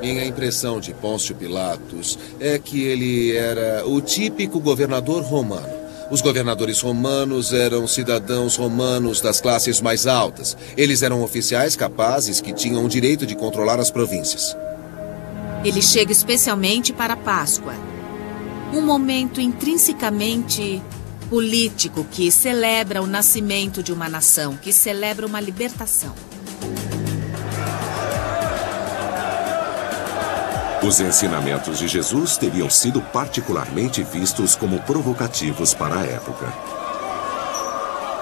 Minha impressão de Pôncio Pilatos é que ele era o típico governador romano. Os governadores romanos eram cidadãos romanos das classes mais altas. Eles eram oficiais capazes que tinham o direito de controlar as províncias. Ele chega especialmente para a Páscoa. Um momento intrinsecamente político que celebra o nascimento de uma nação, que celebra uma libertação. Os ensinamentos de Jesus teriam sido particularmente vistos como provocativos para a época.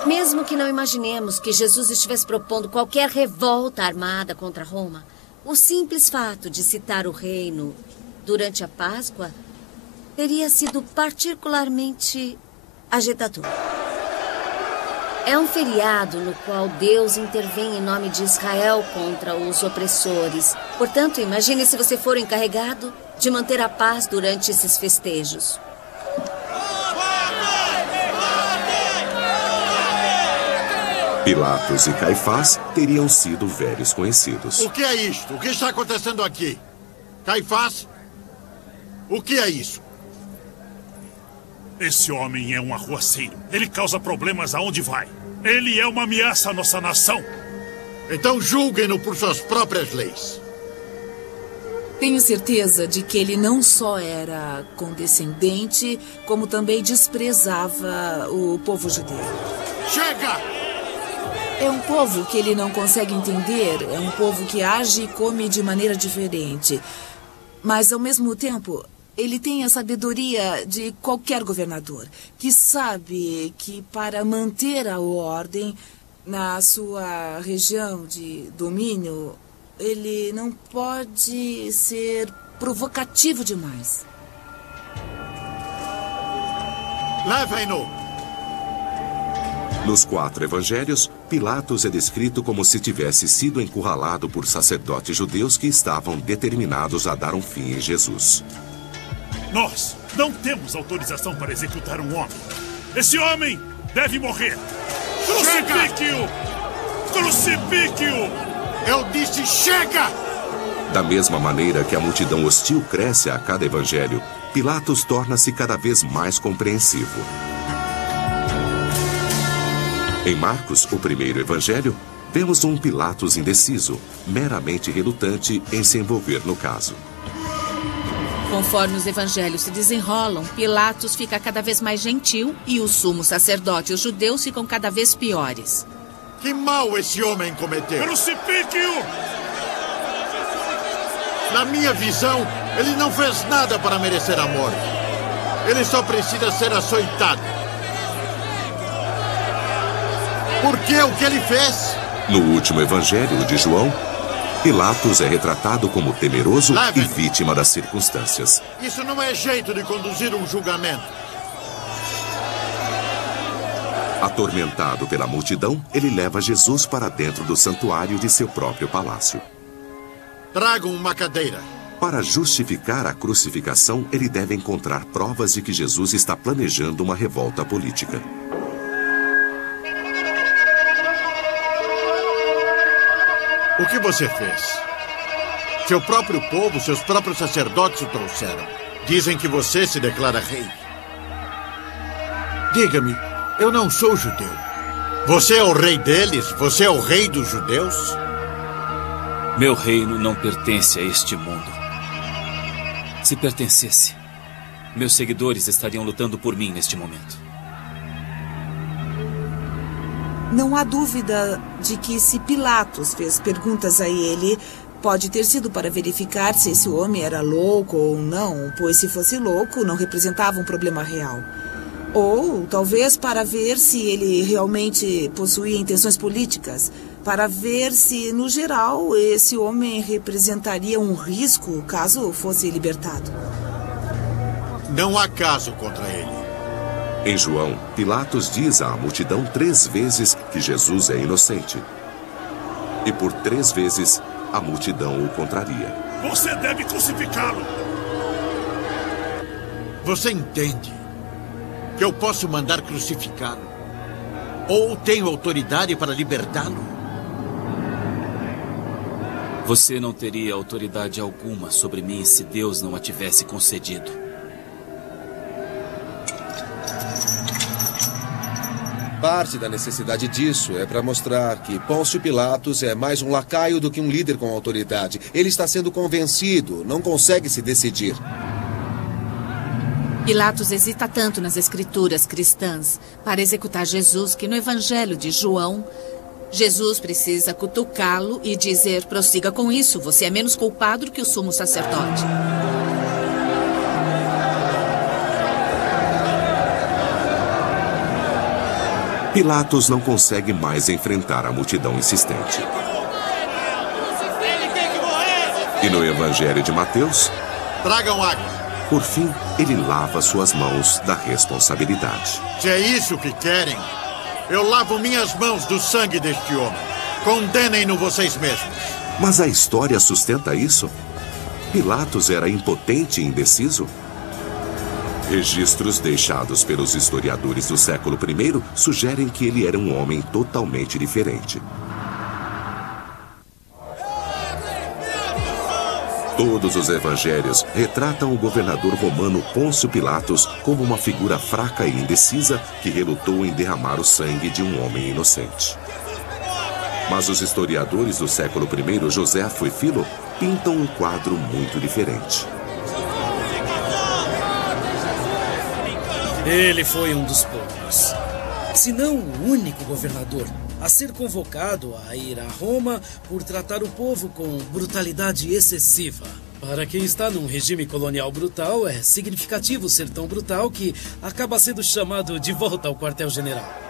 Mesmo que não imaginemos que Jesus estivesse propondo qualquer revolta armada contra Roma, o simples fato de citar o reino durante a Páscoa teria sido particularmente agitador. É um feriado no qual Deus intervém em nome de Israel contra os opressores. Portanto, imagine se você for encarregado de manter a paz durante esses festejos. Pilatos e Caifás teriam sido velhos conhecidos. O que é isto? O que está acontecendo aqui? Caifás? O que é isso? Esse homem é um arruaceiro. Ele causa problemas aonde vai. Ele é uma ameaça à nossa nação. Então julguem-no por suas próprias leis. Tenho certeza de que ele não só era condescendente, como também desprezava o povo judeu. Chega! É um povo que ele não consegue entender, é um povo que age e come de maneira diferente. Mas, ao mesmo tempo, ele tem a sabedoria de qualquer governador, que sabe que para manter a ordem na sua região de domínio, ele não pode ser provocativo demais. Levem-no! Nos 4 evangelhos, Pilatos é descrito como se tivesse sido encurralado por sacerdotes judeus que estavam determinados a dar um fim em Jesus. Nós não temos autorização para executar um homem. Esse homem deve morrer. Crucifique-o! Crucifique-o! Eu disse chega! Da mesma maneira que a multidão hostil cresce a cada evangelho, Pilatos torna-se cada vez mais compreensivo. Em Marcos, o primeiro evangelho, vemos um Pilatos indeciso, meramente relutante em se envolver no caso. Conforme os evangelhos se desenrolam, Pilatos fica cada vez mais gentil e o sumo sacerdote e os judeus ficam cada vez piores. Que mal esse homem cometeu! Crucifique-o! Na minha visão, ele não fez nada para merecer a morte. Ele só precisa ser açoitado. Porque o que ele fez? No último evangelho, o de João, Pilatos é retratado como temeroso e vítima das circunstâncias. Isso não é jeito de conduzir um julgamento. Atormentado pela multidão, ele leva Jesus para dentro do santuário de seu próprio palácio. Tragam uma cadeira. Para justificar a crucificação, ele deve encontrar provas de que Jesus está planejando uma revolta política. O que você fez? Seu próprio povo, seus próprios sacerdotes o trouxeram. Dizem que você se declara rei. Diga-me, eu não sou judeu. Você é o rei deles? Você é o rei dos judeus? Meu reino não pertence a este mundo. Se pertencesse, meus seguidores estariam lutando por mim neste momento. Não há dúvida de que se Pilatos fez perguntas a ele, pode ter sido para verificar se esse homem era louco ou não, pois se fosse louco, não representava um problema real. Ou talvez para ver se ele realmente possuía intenções políticas, para ver se, no geral, esse homem representaria um risco caso fosse libertado. Não há caso contra ele. Em João, Pilatos diz à multidão 3 vezes que Jesus é inocente. E por 3 vezes, a multidão o contraria. Você deve crucificá-lo. Você entende que eu posso mandar crucificá-lo? Ou tenho autoridade para libertá-lo? Você não teria autoridade alguma sobre mim se Deus não a tivesse concedido. Parte da necessidade disso é para mostrar que Pôncio Pilatos é mais um lacaio do que um líder com autoridade. Ele está sendo convencido, não consegue se decidir. Pilatos hesita tanto nas escrituras cristãs para executar Jesus que no Evangelho de João, Jesus precisa cutucá-lo e dizer: prossiga com isso, você é menos culpado que o sumo sacerdote. Pilatos não consegue mais enfrentar a multidão insistente. E no Evangelho de Mateus, tragam água. Por fim, ele lava suas mãos da responsabilidade. Se é isso que querem, eu lavo minhas mãos do sangue deste homem. Condenem-no vocês mesmos. Mas a história sustenta isso? Pilatos era impotente e indeciso? Registros deixados pelos historiadores do século I sugerem que ele era um homem totalmente diferente. Todos os evangelhos retratam o governador romano Pôncio Pilatos como uma figura fraca e indecisa que relutou em derramar o sangue de um homem inocente. Mas os historiadores do século I, Joséfo e Filo, pintam um quadro muito diferente. Ele foi um dos poucos, se não o único governador a ser convocado a ir a Roma por tratar o povo com brutalidade excessiva. Para quem está num regime colonial brutal, é significativo ser tão brutal que acaba sendo chamado de volta ao quartel-general.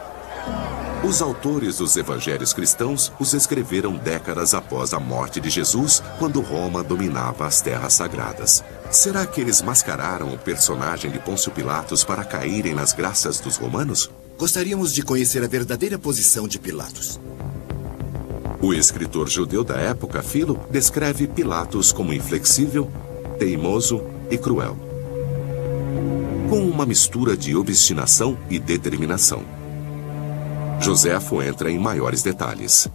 Os autores dos evangelhos cristãos os escreveram décadas após a morte de Jesus, quando Roma dominava as terras sagradas. Será que eles mascararam o personagem de Pôncio Pilatos para caírem nas graças dos romanos? Gostaríamos de conhecer a verdadeira posição de Pilatos. O escritor judeu da época, Filo, descreve Pilatos como inflexível, teimoso e cruel, com uma mistura de obstinação e determinação. Joséfo entra em maiores detalhes.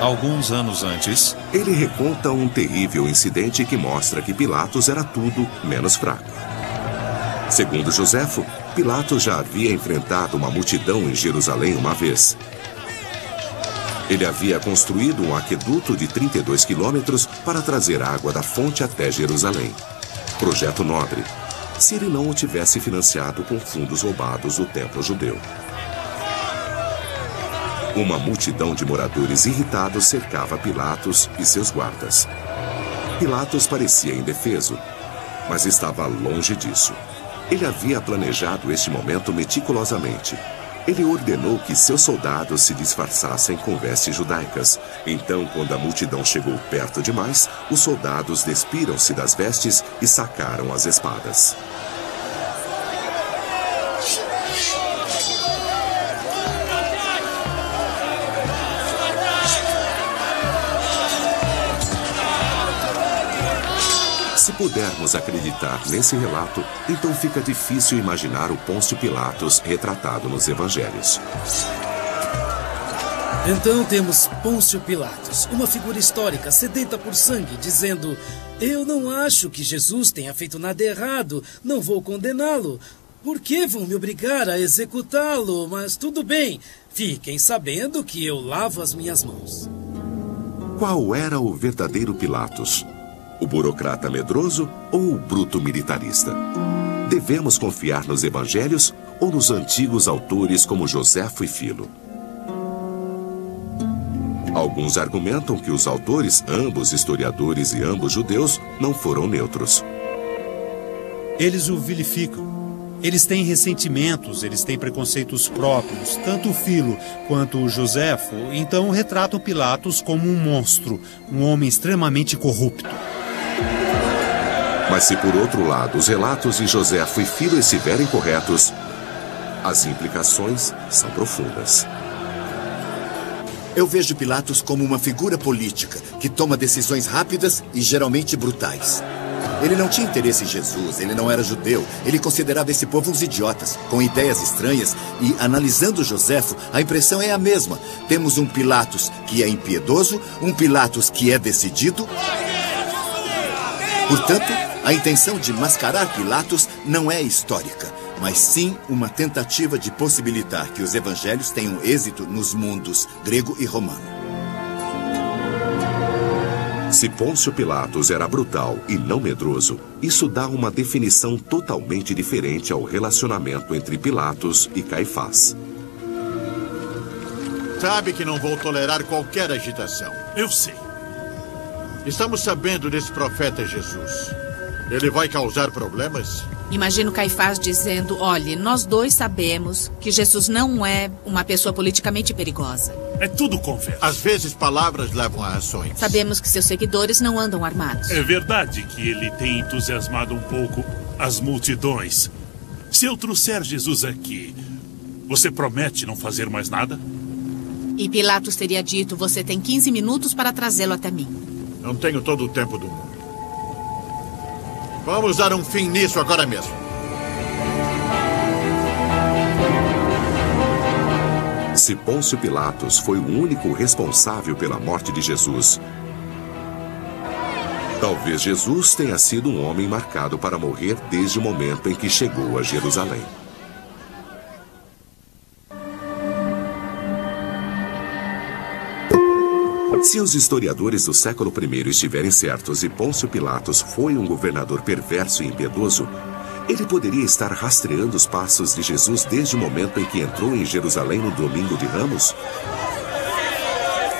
Alguns anos antes, ele reconta um terrível incidente que mostra que Pilatos era tudo menos fraco. Segundo Joséfo, Pilatos já havia enfrentado uma multidão em Jerusalém uma vez. Ele havia construído um aqueduto de 32 quilômetros para trazer água da fonte até Jerusalém. Projeto nobre, se ele não o tivesse financiado com fundos roubados do templo judeu. Uma multidão de moradores irritados cercava Pilatos e seus guardas. Pilatos parecia indefeso, mas estava longe disso. Ele havia planejado este momento meticulosamente. Ele ordenou que seus soldados se disfarçassem com vestes judaicas. Então, quando a multidão chegou perto demais, os soldados despiram-se das vestes e sacaram as espadas. Se pudermos acreditar nesse relato, então fica difícil imaginar o Pôncio Pilatos retratado nos evangelhos. Então temos Pôncio Pilatos, uma figura histórica sedenta por sangue, dizendo: eu não acho que Jesus tenha feito nada errado, não vou condená-lo. Por que vão me obrigar a executá-lo? Mas tudo bem, fiquem sabendo que eu lavo as minhas mãos. Qual era o verdadeiro Pilatos? O burocrata medroso ou o bruto militarista? Devemos confiar nos evangelhos ou nos antigos autores como Joséfo e Filo? Alguns argumentam que os autores, ambos historiadores e ambos judeus, não foram neutros. Eles o vilificam. Eles têm ressentimentos, eles têm preconceitos próprios. Tanto o Filo quanto o Joséfo, então, retratam Pilatos como um monstro, um homem extremamente corrupto. Mas se, por outro lado, os relatos de Joséfo e Filo estiverem corretos, as implicações são profundas. Eu vejo Pilatos como uma figura política que toma decisões rápidas e geralmente brutais. Ele não tinha interesse em Jesus, ele não era judeu, ele considerava esse povo uns idiotas, com ideias estranhas, e, analisando Joséfo, a impressão é a mesma. Temos um Pilatos que é impiedoso, um Pilatos que é decidido. Portanto, a intenção de mascarar Pilatos não é histórica, mas sim uma tentativa de possibilitar que os evangelhos tenham êxito nos mundos grego e romano. Se Pôncio Pilatos era brutal e não medroso, isso dá uma definição totalmente diferente ao relacionamento entre Pilatos e Caifás. Sabe que não vou tolerar qualquer agitação. Eu sei. Estamos sabendo desse profeta Jesus. Ele vai causar problemas? Imagino Caifás dizendo: olhe, nós dois sabemos que Jesus não é uma pessoa politicamente perigosa. É tudo conversa. Às vezes palavras levam a ações. Sabemos que seus seguidores não andam armados. É verdade que ele tem entusiasmado um pouco as multidões. Se eu trouxer Jesus aqui, você promete não fazer mais nada? E Pilatos teria dito: você tem 15 minutos para trazê-lo até mim. Não tenho todo o tempo do mundo. Vamos dar um fim nisso agora mesmo. Se Pôncio Pilatos foi o único responsável pela morte de Jesus, talvez Jesus tenha sido um homem marcado para morrer desde o momento em que chegou a Jerusalém. Se os historiadores do século I estiverem certos e Pôncio Pilatos foi um governador perverso e impiedoso, ele poderia estar rastreando os passos de Jesus desde o momento em que entrou em Jerusalém no domingo de Ramos?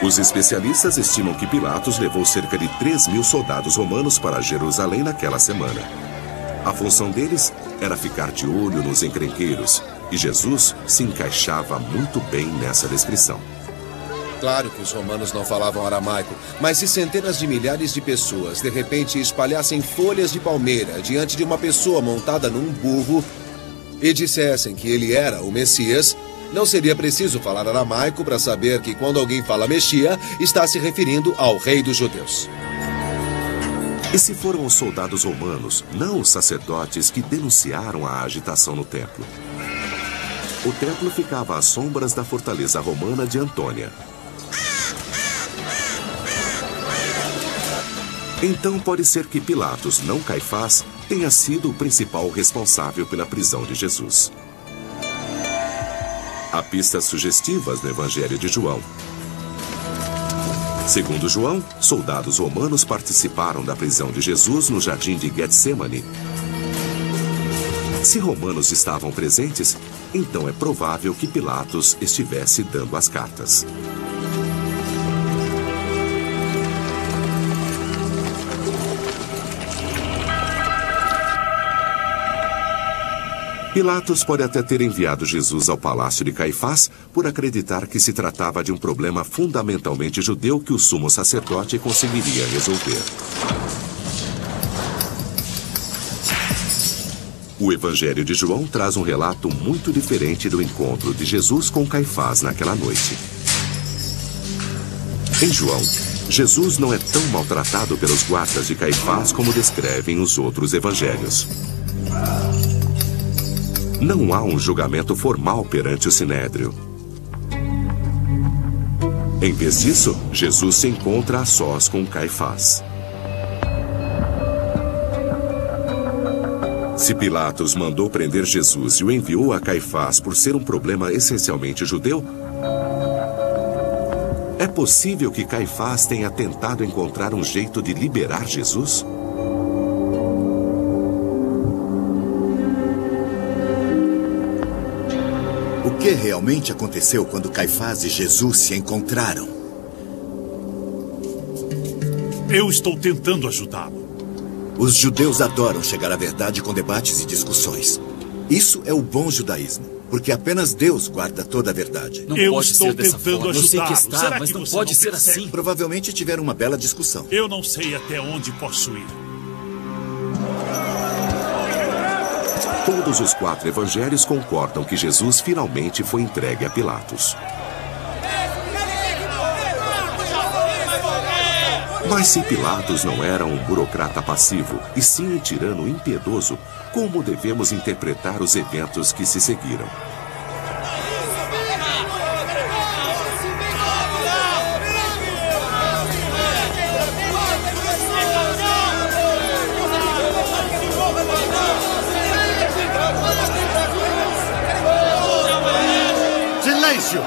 Os especialistas estimam que Pilatos levou cerca de 3.000 soldados romanos para Jerusalém naquela semana. A função deles era ficar de olho nos encrenqueiros, e Jesus se encaixava muito bem nessa descrição. Claro que os romanos não falavam aramaico, mas se centenas de milhares de pessoas de repente espalhassem folhas de palmeira diante de uma pessoa montada num burro e dissessem que ele era o Messias, não seria preciso falar aramaico para saber que quando alguém fala Messias, está se referindo ao rei dos judeus. E se foram os soldados romanos, não os sacerdotes, que denunciaram a agitação no templo? O templo ficava às sombras da fortaleza romana de Antônia. Então pode ser que Pilatos, não Caifás, tenha sido o principal responsável pela prisão de Jesus. Há pistas sugestivas no Evangelho de João. Segundo João, soldados romanos participaram da prisão de Jesus no jardim de Getsêmani. Se romanos estavam presentes, então é provável que Pilatos estivesse dando as cartas. Pilatos pode até ter enviado Jesus ao palácio de Caifás por acreditar que se tratava de um problema fundamentalmente judeu que o sumo sacerdote conseguiria resolver. O Evangelho de João traz um relato muito diferente do encontro de Jesus com Caifás naquela noite. Em João, Jesus não é tão maltratado pelos guardas de Caifás como descrevem os outros evangelhos. Não há um julgamento formal perante o Sinédrio. Em vez disso, Jesus se encontra a sós com Caifás. Se Pilatos mandou prender Jesus e o enviou a Caifás por ser um problema essencialmente judeu, é possível que Caifás tenha tentado encontrar um jeito de liberar Jesus? O que realmente aconteceu quando Caifás e Jesus se encontraram? Eu estou tentando ajudá-lo. Os judeus adoram chegar à verdade com debates e discussões. Isso é o bom judaísmo, porque apenas Deus guarda toda a verdade. Não pode ser dessa forma. Eu sei que está, mas não pode ser assim. Provavelmente tiveram uma bela discussão. Eu não sei até onde posso ir. Todos os 4 evangelhos concordam que Jesus finalmente foi entregue a Pilatos. Mas se Pilatos não era um burocrata passivo, e sim um tirano impiedoso, como devemos interpretar os eventos que se seguiram? Silêncio!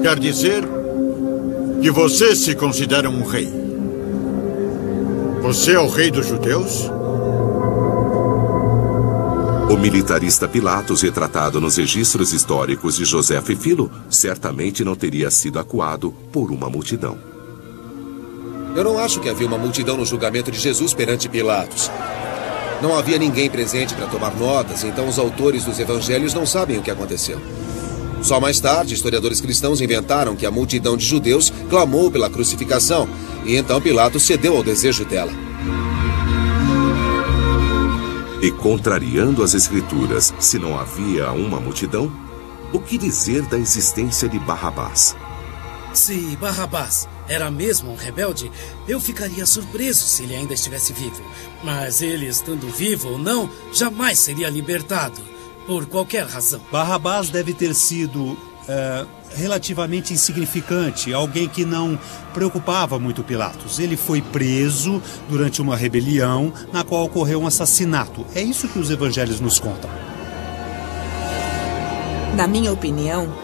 Quer dizer que você se considera um rei. Você é o rei dos judeus? O militarista Pilatos, retratado nos registros históricos de Joséfo e Filo, certamente não teria sido acuado por uma multidão. Eu não acho que havia uma multidão no julgamento de Jesus perante Pilatos. Não havia ninguém presente para tomar notas, então os autores dos evangelhos não sabem o que aconteceu. Só mais tarde, historiadores cristãos inventaram que a multidão de judeus clamou pela crucificação, e então Pilatos cedeu ao desejo dela. E contrariando as escrituras, se não havia uma multidão, o que dizer da existência de Barrabás? Se Barrabás era mesmo um rebelde, eu ficaria surpreso se ele ainda estivesse vivo. Mas ele, estando vivo ou não, jamais seria libertado, por qualquer razão. Barrabás deve ter sido relativamente insignificante, alguém que não preocupava muito Pilatos. Ele foi preso durante uma rebelião na qual ocorreu um assassinato. É isso que os evangelhos nos contam. Na minha opinião,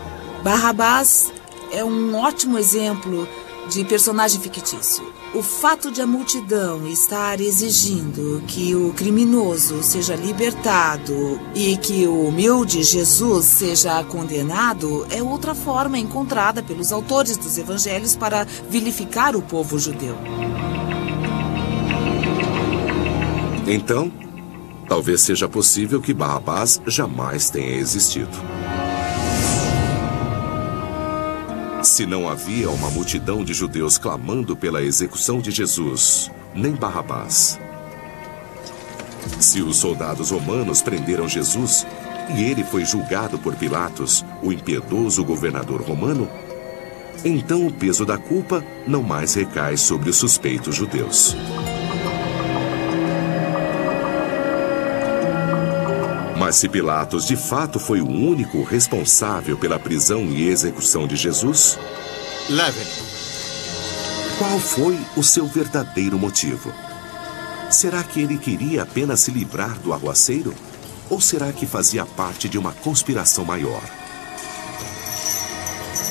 Barrabás é um ótimo exemplo de personagem fictício. O fato de a multidão estar exigindo que o criminoso seja libertado e que o humilde Jesus seja condenado é outra forma encontrada pelos autores dos evangelhos para vilificar o povo judeu. Então, talvez seja possível que Barrabás jamais tenha existido. Se não havia uma multidão de judeus clamando pela execução de Jesus, nem Barrabás. Se os soldados romanos prenderam Jesus e ele foi julgado por Pilatos, o impiedoso governador romano, então o peso da culpa não mais recai sobre os suspeitos judeus. Mas se Pilatos de fato foi o único responsável pela prisão e execução de Jesus, levem. Qual foi o seu verdadeiro motivo? Será que ele queria apenas se livrar do arruaceiro? Ou será que fazia parte de uma conspiração maior?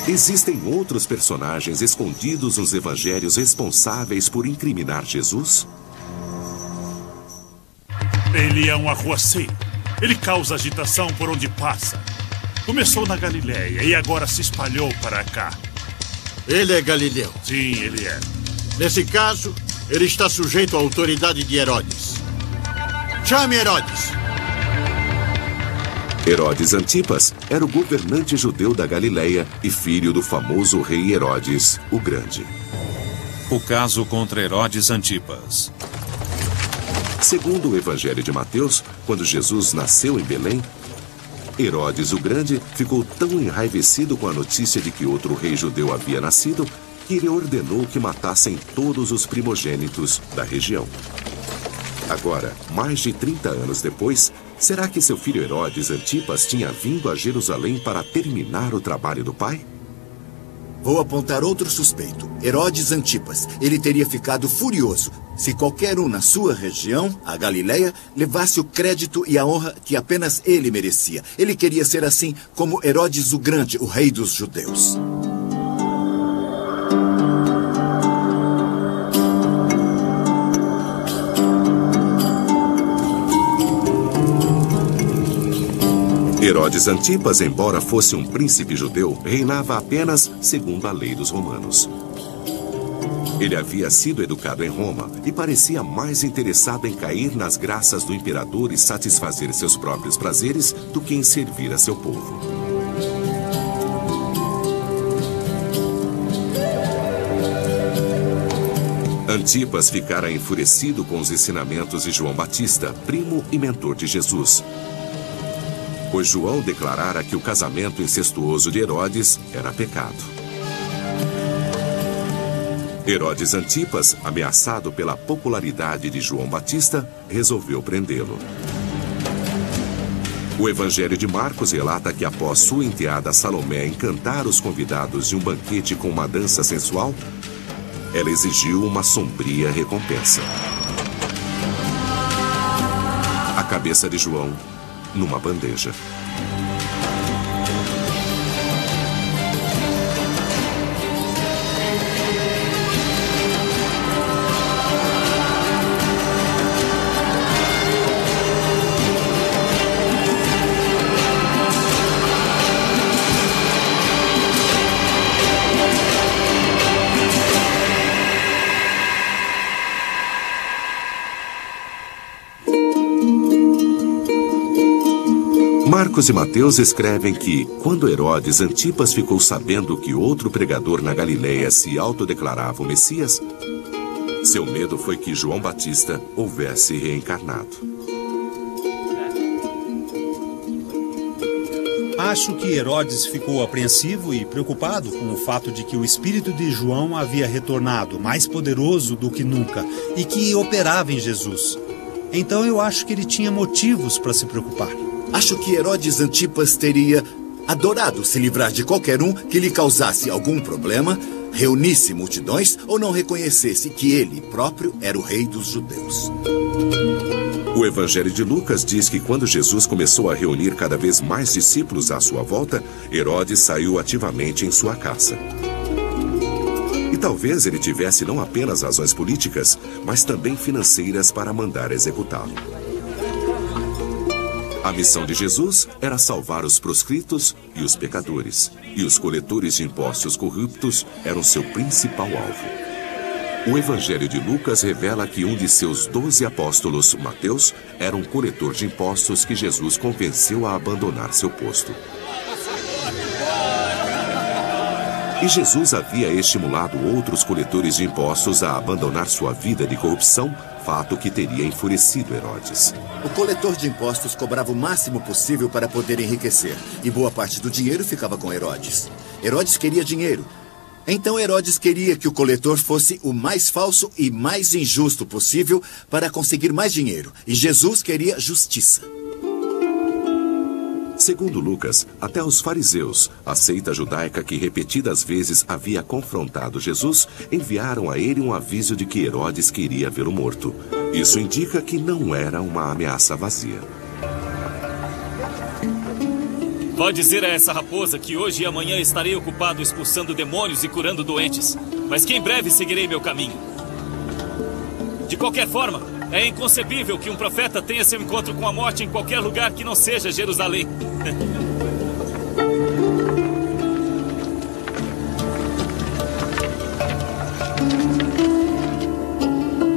Existem outros personagens escondidos nos evangelhos responsáveis por incriminar Jesus? Ele é um arruaceiro. Ele causa agitação por onde passa. Começou na Galileia e agora se espalhou para cá. Ele é galileu. Sim, ele é. Nesse caso, ele está sujeito à autoridade de Herodes. Chame Herodes. Herodes Antipas era o governante judeu da Galileia e filho do famoso rei Herodes, o Grande. O caso contra Herodes Antipas. Segundo o Evangelho de Mateus, quando Jesus nasceu em Belém, Herodes o Grande ficou tão enraivecido com a notícia de que outro rei judeu havia nascido que ele ordenou que matassem todos os primogênitos da região. Agora, mais de 30 anos depois, será que seu filho Herodes Antipas tinha vindo a Jerusalém para terminar o trabalho do pai? Vou apontar outro suspeito, Herodes Antipas. Ele teria ficado furioso se qualquer um na sua região, a Galileia, levasse o crédito e a honra que apenas ele merecia. Ele queria ser assim como Herodes o Grande, o rei dos judeus. Herodes Antipas, embora fosse um príncipe judeu, reinava apenas segundo a lei dos romanos. Ele havia sido educado em Roma e parecia mais interessado em cair nas graças do imperador e satisfazer seus próprios prazeres do que em servir a seu povo. Antipas ficara enfurecido com os ensinamentos de João Batista, primo e mentor de Jesus, pois João declarara que o casamento incestuoso de Herodes era pecado. Herodes Antipas, ameaçado pela popularidade de João Batista, resolveu prendê-lo. O Evangelho de Marcos relata que após sua enteada Salomé encantar os convidados de um banquete com uma dança sensual, ela exigiu uma sombria recompensa. A cabeça de João numa bandeja. Marcos e Mateus escrevem que, quando Herodes Antipas ficou sabendo que outro pregador na Galileia se autodeclarava o Messias, seu medo foi que João Batista houvesse reencarnado. Acho que Herodes ficou apreensivo e preocupado com o fato de que o espírito de João havia retornado, mais poderoso do que nunca, e que operava em Jesus. Então eu acho que ele tinha motivos para se preocupar. Acho que Herodes Antipas teria adorado se livrar de qualquer um que lhe causasse algum problema, reunisse multidões ou não reconhecesse que ele próprio era o rei dos judeus. O Evangelho de Lucas diz que quando Jesus começou a reunir cada vez mais discípulos à sua volta, Herodes saiu ativamente em sua caça. E talvez ele tivesse não apenas razões políticas, mas também financeiras para mandar executá-lo. A missão de Jesus era salvar os proscritos e os pecadores, e os coletores de impostos corruptos eram seu principal alvo. O Evangelho de Lucas revela que um de seus 12 apóstolos, Mateus, era um coletor de impostos que Jesus convenceu a abandonar seu posto. E Jesus havia estimulado outros coletores de impostos a abandonar sua vida de corrupção, fato que teria enfurecido Herodes. O coletor de impostos cobrava o máximo possível para poder enriquecer, e boa parte do dinheiro ficava com Herodes. Herodes queria dinheiro. Então Herodes queria que o coletor fosse o mais falso e mais injusto possível para conseguir mais dinheiro. E Jesus queria justiça. Segundo Lucas, até os fariseus, a seita judaica que repetidas vezes havia confrontado Jesus, enviaram a ele um aviso de que Herodes queria vê-lo morto. Isso indica que não era uma ameaça vazia. Pode dizer a essa raposa que hoje e amanhã estarei ocupado expulsando demônios e curando doentes, mas que em breve seguirei meu caminho. De qualquer forma, é inconcebível que um profeta tenha seu encontro com a morte em qualquer lugar que não seja Jerusalém.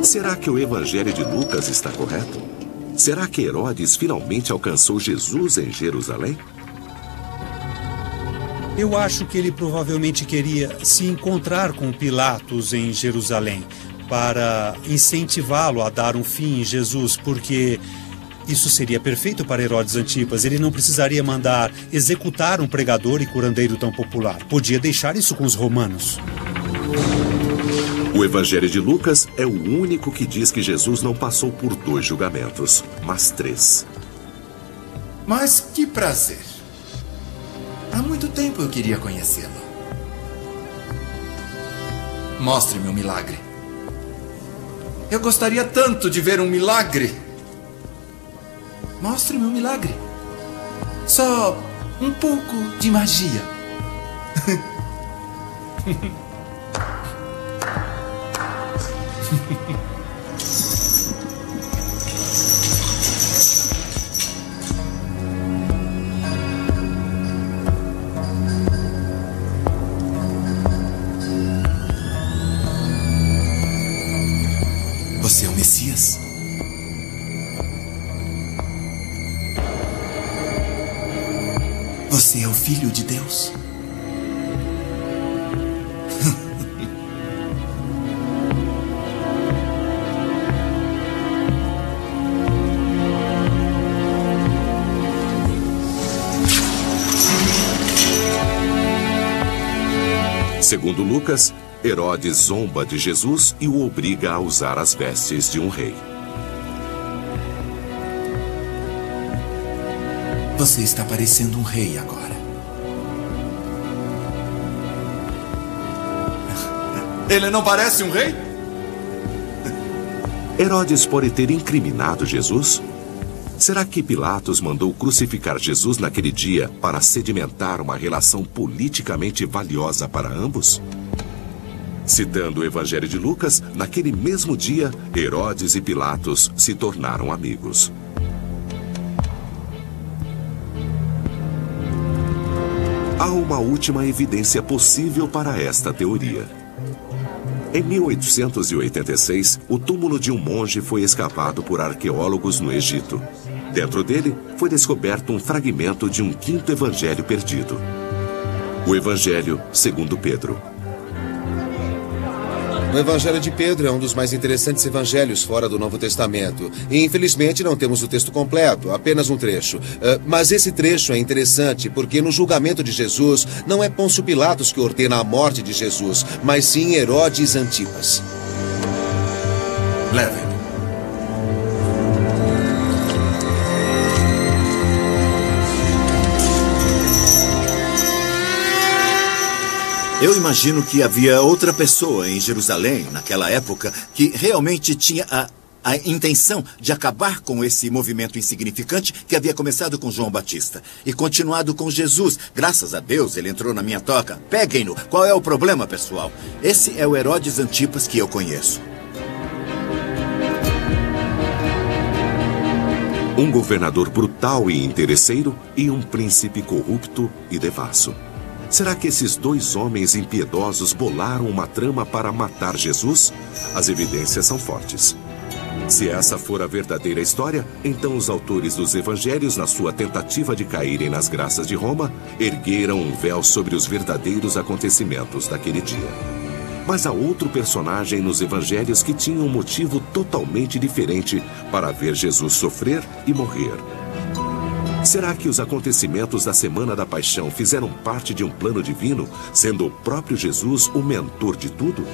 Será que o Evangelho de Lucas está correto? Será que Herodes finalmente alcançou Jesus em Jerusalém? Eu acho que ele provavelmente queria se encontrar com Pilatos em Jerusalém para incentivá-lo a dar um fim em Jesus, porque isso seria perfeito para Herodes Antipas. Ele não precisaria mandar executar um pregador e curandeiro tão popular. Podia deixar isso com os romanos. O Evangelho de Lucas é o único que diz que Jesus não passou por 2 julgamentos, mas 3. Mas que prazer! Há muito tempo eu queria conhecê-lo. Mostre-me um milagre. Eu gostaria tanto de ver um milagre. Mostre-me um milagre. Só um pouco de magia. Você é o Messias? Você é o Filho de Deus? Segundo Lucas, Herodes zomba de Jesus e o obriga a usar as vestes de um rei. Você está parecendo um rei agora. Ele não parece um rei? Herodes pode ter incriminado Jesus? Será que Pilatos mandou crucificar Jesus naquele dia para sedimentar uma relação politicamente valiosa para ambos? Citando o Evangelho de Lucas, naquele mesmo dia, Herodes e Pilatos se tornaram amigos. Há uma última evidência possível para esta teoria. Em 1886, o túmulo de um monge foi escavado por arqueólogos no Egito. Dentro dele, foi descoberto um fragmento de um 5º evangelho perdido. O Evangelho segundo Pedro. O Evangelho de Pedro é um dos mais interessantes evangelhos fora do Novo Testamento. E, infelizmente, não temos o texto completo, apenas um trecho. Mas esse trecho é interessante porque no julgamento de Jesus, não é Pôncio Pilatos que ordena a morte de Jesus, mas sim Herodes Antipas. Leve-o. Eu imagino que havia outra pessoa em Jerusalém, naquela época, que realmente tinha a intenção de acabar com esse movimento insignificante que havia começado com João Batista e continuado com Jesus. Graças a Deus, ele entrou na minha toca. Peguem-no. Qual é o problema, pessoal? Esse é o Herodes Antipas que eu conheço. Um governador brutal e interesseiro e um príncipe corrupto e devasso. Será que esses dois homens impiedosos bolaram uma trama para matar Jesus? As evidências são fortes. Se essa for a verdadeira história, então os autores dos evangelhos, na sua tentativa de caírem nas graças de Roma, ergueram um véu sobre os verdadeiros acontecimentos daquele dia. Mas há outro personagem nos evangelhos que tinha um motivo totalmente diferente para ver Jesus sofrer e morrer. Será que os acontecimentos da Semana da Paixão fizeram parte de um plano divino, sendo o próprio Jesus o mentor de tudo?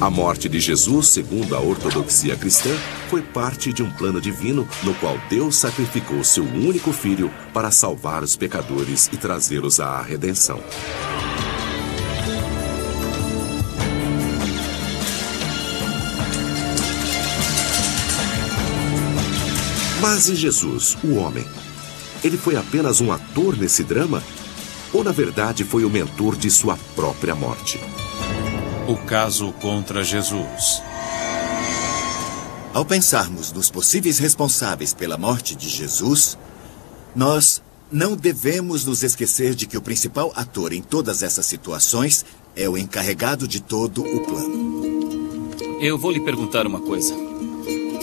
A morte de Jesus, segundo a ortodoxia cristã, foi parte de um plano divino no qual Deus sacrificou seu único filho para salvar os pecadores e trazê-los à redenção. Mas e Jesus, o homem? Ele foi apenas um ator nesse drama? Ou, na verdade, foi o mentor de sua própria morte? O caso contra Jesus. Ao pensarmos nos possíveis responsáveis pela morte de Jesus, nós não devemos nos esquecer de que o principal ator em todas essas situações é o encarregado de todo o plano. Eu vou lhe perguntar uma coisa.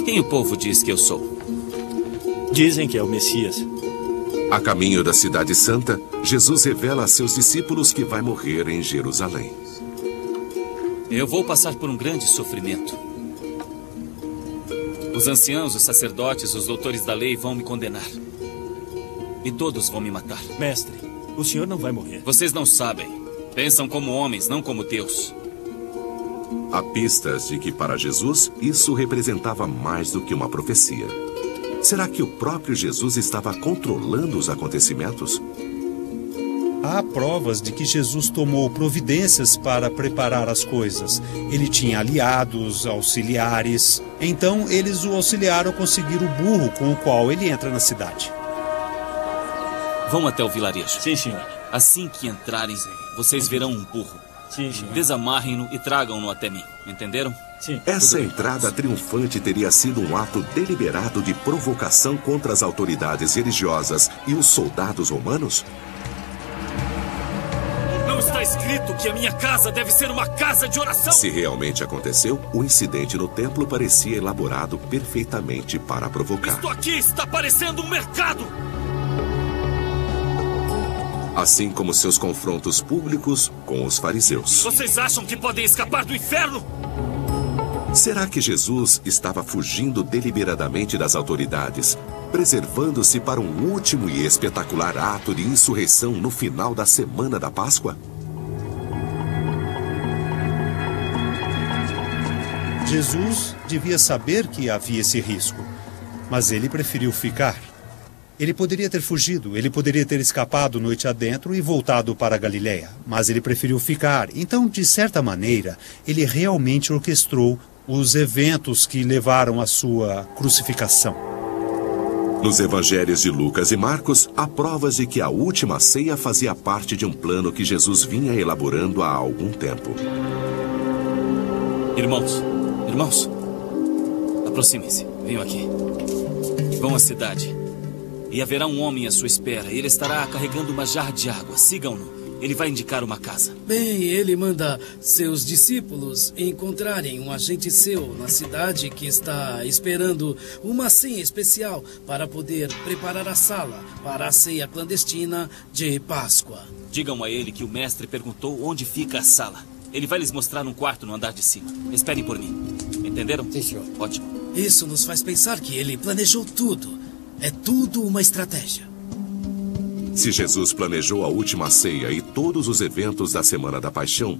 Quem o povo diz que eu sou? Dizem que é o Messias. A caminho da Cidade Santa, Jesus revela a seus discípulos que vai morrer em Jerusalém. Eu vou passar por um grande sofrimento. Os anciãos, os sacerdotes, os doutores da lei vão me condenar. E todos vão me matar. Mestre, o senhor não vai morrer. Vocês não sabem. Pensam como homens, não como Deus. Há pistas de que, para Jesus, isso representava mais do que uma profecia. Será que o próprio Jesus estava controlando os acontecimentos? Há provas de que Jesus tomou providências para preparar as coisas. Ele tinha aliados, auxiliares. Então, eles o auxiliaram a conseguir o burro com o qual ele entra na cidade. Vão até o vilarejo. Sim, senhor. Assim que entrarem, vocês verão um burro. Sim, senhor. Desamarrem-no e tragam-no até mim. Entenderam? Sim. Essa entrada triunfante teria sido um ato deliberado de provocação contra as autoridades religiosas e os soldados romanos? Não está escrito que a minha casa deve ser uma casa de oração? Se realmente aconteceu, o incidente no templo parecia elaborado perfeitamente para provocar. Isto aqui está parecendo um mercado! Assim como seus confrontos públicos com os fariseus. Vocês acham que podem escapar do inferno? Será que Jesus estava fugindo deliberadamente das autoridades, preservando-se para um último e espetacular ato de insurreição no final da Semana da Páscoa? Jesus devia saber que havia esse risco, mas ele preferiu ficar. Ele poderia ter fugido, ele poderia ter escapado noite adentro e voltado para a Galileia, mas ele preferiu ficar. Então, de certa maneira, ele realmente orquestrou os eventos que levaram à sua crucificação. Nos evangelhos de Lucas e Marcos, há provas de que a última ceia fazia parte de um plano que Jesus vinha elaborando há algum tempo. Irmãos, aproximem-se, venham aqui. Vão à cidade. E haverá um homem à sua espera. Ele estará carregando uma jarra de água. Sigam-no. Ele vai indicar uma casa. Bem, ele manda seus discípulos encontrarem um agente seu na cidade que está esperando uma ceia especial para poder preparar a sala para a ceia clandestina de Páscoa. Digam a ele que o mestre perguntou onde fica a sala. Ele vai lhes mostrar um quarto no andar de cima. Esperem por mim. Entenderam? Sim, senhor. Ótimo. Isso nos faz pensar que ele planejou tudo. É tudo uma estratégia. Se Jesus planejou a última ceia e todos os eventos da Semana da Paixão,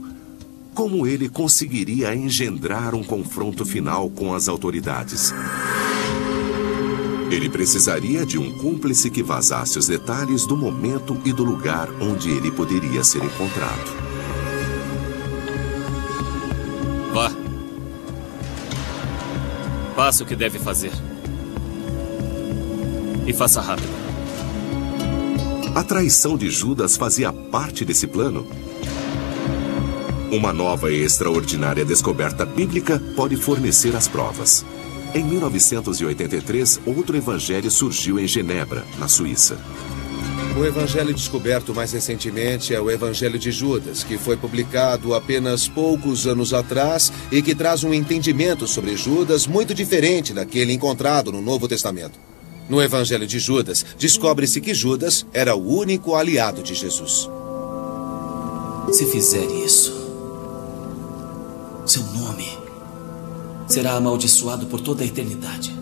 como ele conseguiria engendrar um confronto final com as autoridades? Ele precisaria de um cúmplice que vazasse os detalhes do momento e do lugar onde ele poderia ser encontrado. Vá. Faça o que deve fazer. E faça rápido. A traição de Judas fazia parte desse plano? Uma nova e extraordinária descoberta bíblica pode fornecer as provas. Em 1983, outro evangelho surgiu em Genebra, na Suíça. O evangelho descoberto mais recentemente é o Evangelho de Judas, que foi publicado apenas poucos anos atrás e que traz um entendimento sobre Judas muito diferente daquele encontrado no Novo Testamento. No Evangelho de Judas, descobre-se que Judas era o único aliado de Jesus. Se fizer isso, seu nome será amaldiçoado por toda a eternidade.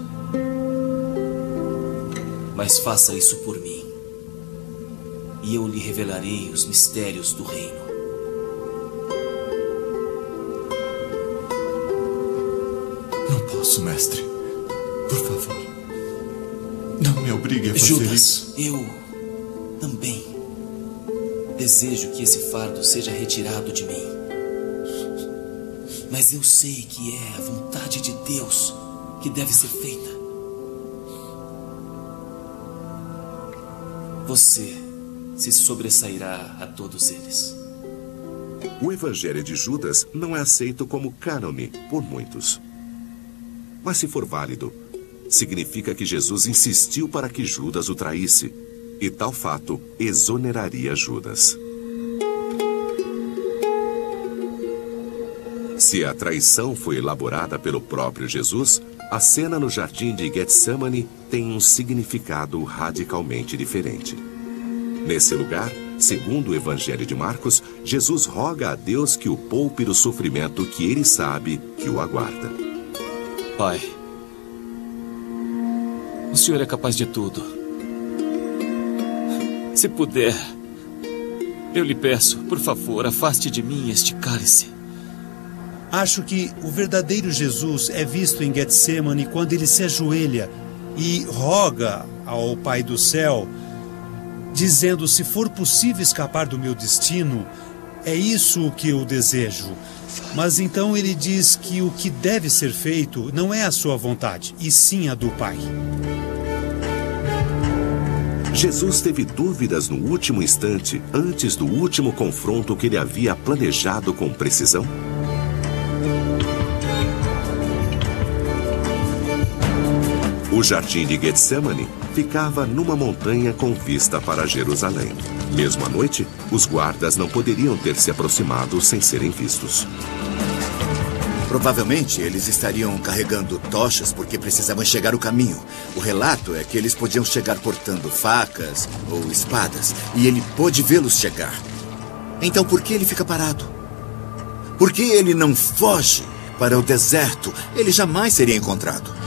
Mas faça isso por mim, e eu lhe revelarei os mistérios do reino. Não posso, mestre. Por favor. Não me obrigue a fazer isso. Eu também desejo que esse fardo seja retirado de mim. Mas eu sei que é a vontade de Deus que deve ser feita. Você se sobressairá a todos eles. O Evangelho de Judas não é aceito como cânone por muitos. Mas se for válido, significa que Jesus insistiu para que Judas o traísse, e tal fato exoneraria Judas. Se a traição foi elaborada pelo próprio Jesus, a cena no jardim de Getsemane tem um significado radicalmente diferente. Nesse lugar, segundo o Evangelho de Marcos, Jesus roga a Deus que o poupe do sofrimento que ele sabe que o aguarda. Pai, o Senhor é capaz de tudo. Se puder, eu lhe peço, por favor, afaste de mim este cálice. Acho que o verdadeiro Jesus é visto em Getsemane quando ele se ajoelha e roga ao Pai do céu, dizendo: se for possível escapar do meu destino, é isso o que eu desejo. Mas então ele diz que o que deve ser feito não é a sua vontade, e sim a do Pai. Jesus teve dúvidas no último instante, antes do último confronto que ele havia planejado com precisão? O jardim de Getsemane ficava numa montanha com vista para Jerusalém. Mesmo à noite, os guardas não poderiam ter se aproximado sem serem vistos. Provavelmente eles estariam carregando tochas porque precisavam enxergar o caminho. O relato é que eles podiam chegar portando facas ou espadas, e ele pôde vê-los chegar. Então por que ele fica parado? Por que ele não foge para o deserto? Ele jamais seria encontrado.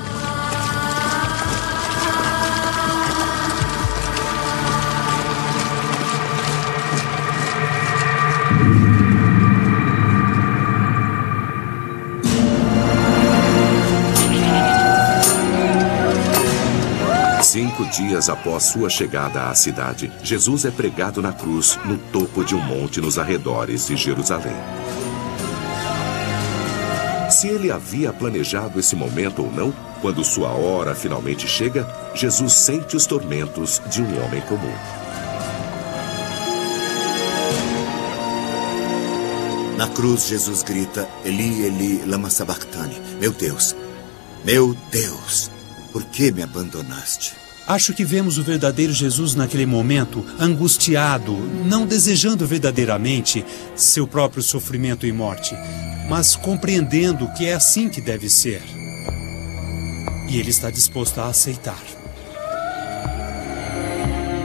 Dias após sua chegada à cidade, Jesus é pregado na cruz no topo de um monte nos arredores de Jerusalém. Se ele havia planejado esse momento ou não, quando sua hora finalmente chega, Jesus sente os tormentos de um homem comum. Na cruz, Jesus grita: Eli, Eli, lama sabachthani. Meu Deus, por que me abandonaste? Acho que vemos o verdadeiro Jesus naquele momento, angustiado, não desejando verdadeiramente seu próprio sofrimento e morte, mas compreendendo que é assim que deve ser. E ele está disposto a aceitar.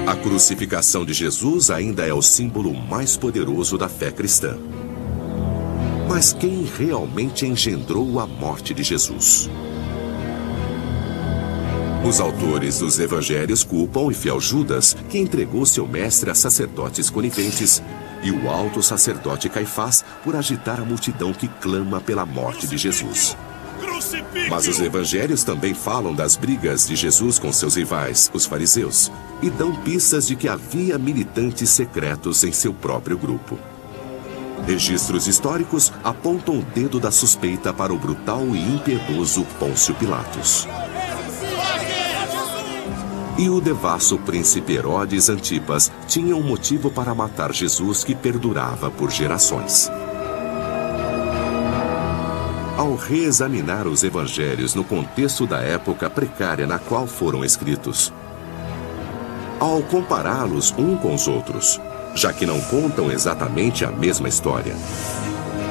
A crucificação de Jesus ainda é o símbolo mais poderoso da fé cristã. Mas quem realmente engendrou a morte de Jesus? Os autores dos evangelhos culpam o infiel Judas, que entregou seu mestre a sacerdotes coniventes, e o alto sacerdote Caifás por agitar a multidão que clama pela morte de Jesus. Mas os evangelhos também falam das brigas de Jesus com seus rivais, os fariseus, e dão pistas de que havia militantes secretos em seu próprio grupo. Registros históricos apontam o dedo da suspeita para o brutal e impiedoso Pôncio Pilatos. E o devasso príncipe Herodes Antipas tinha um motivo para matar Jesus que perdurava por gerações. Ao reexaminar os evangelhos no contexto da época precária na qual foram escritos, ao compará-los um com os outros, já que não contam exatamente a mesma história,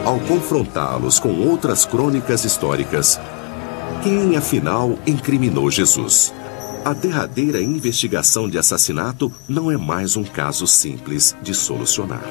ao confrontá-los com outras crônicas históricas, quem afinal incriminou Jesus? A derradeira investigação de assassinato não é mais um caso simples de solucionar.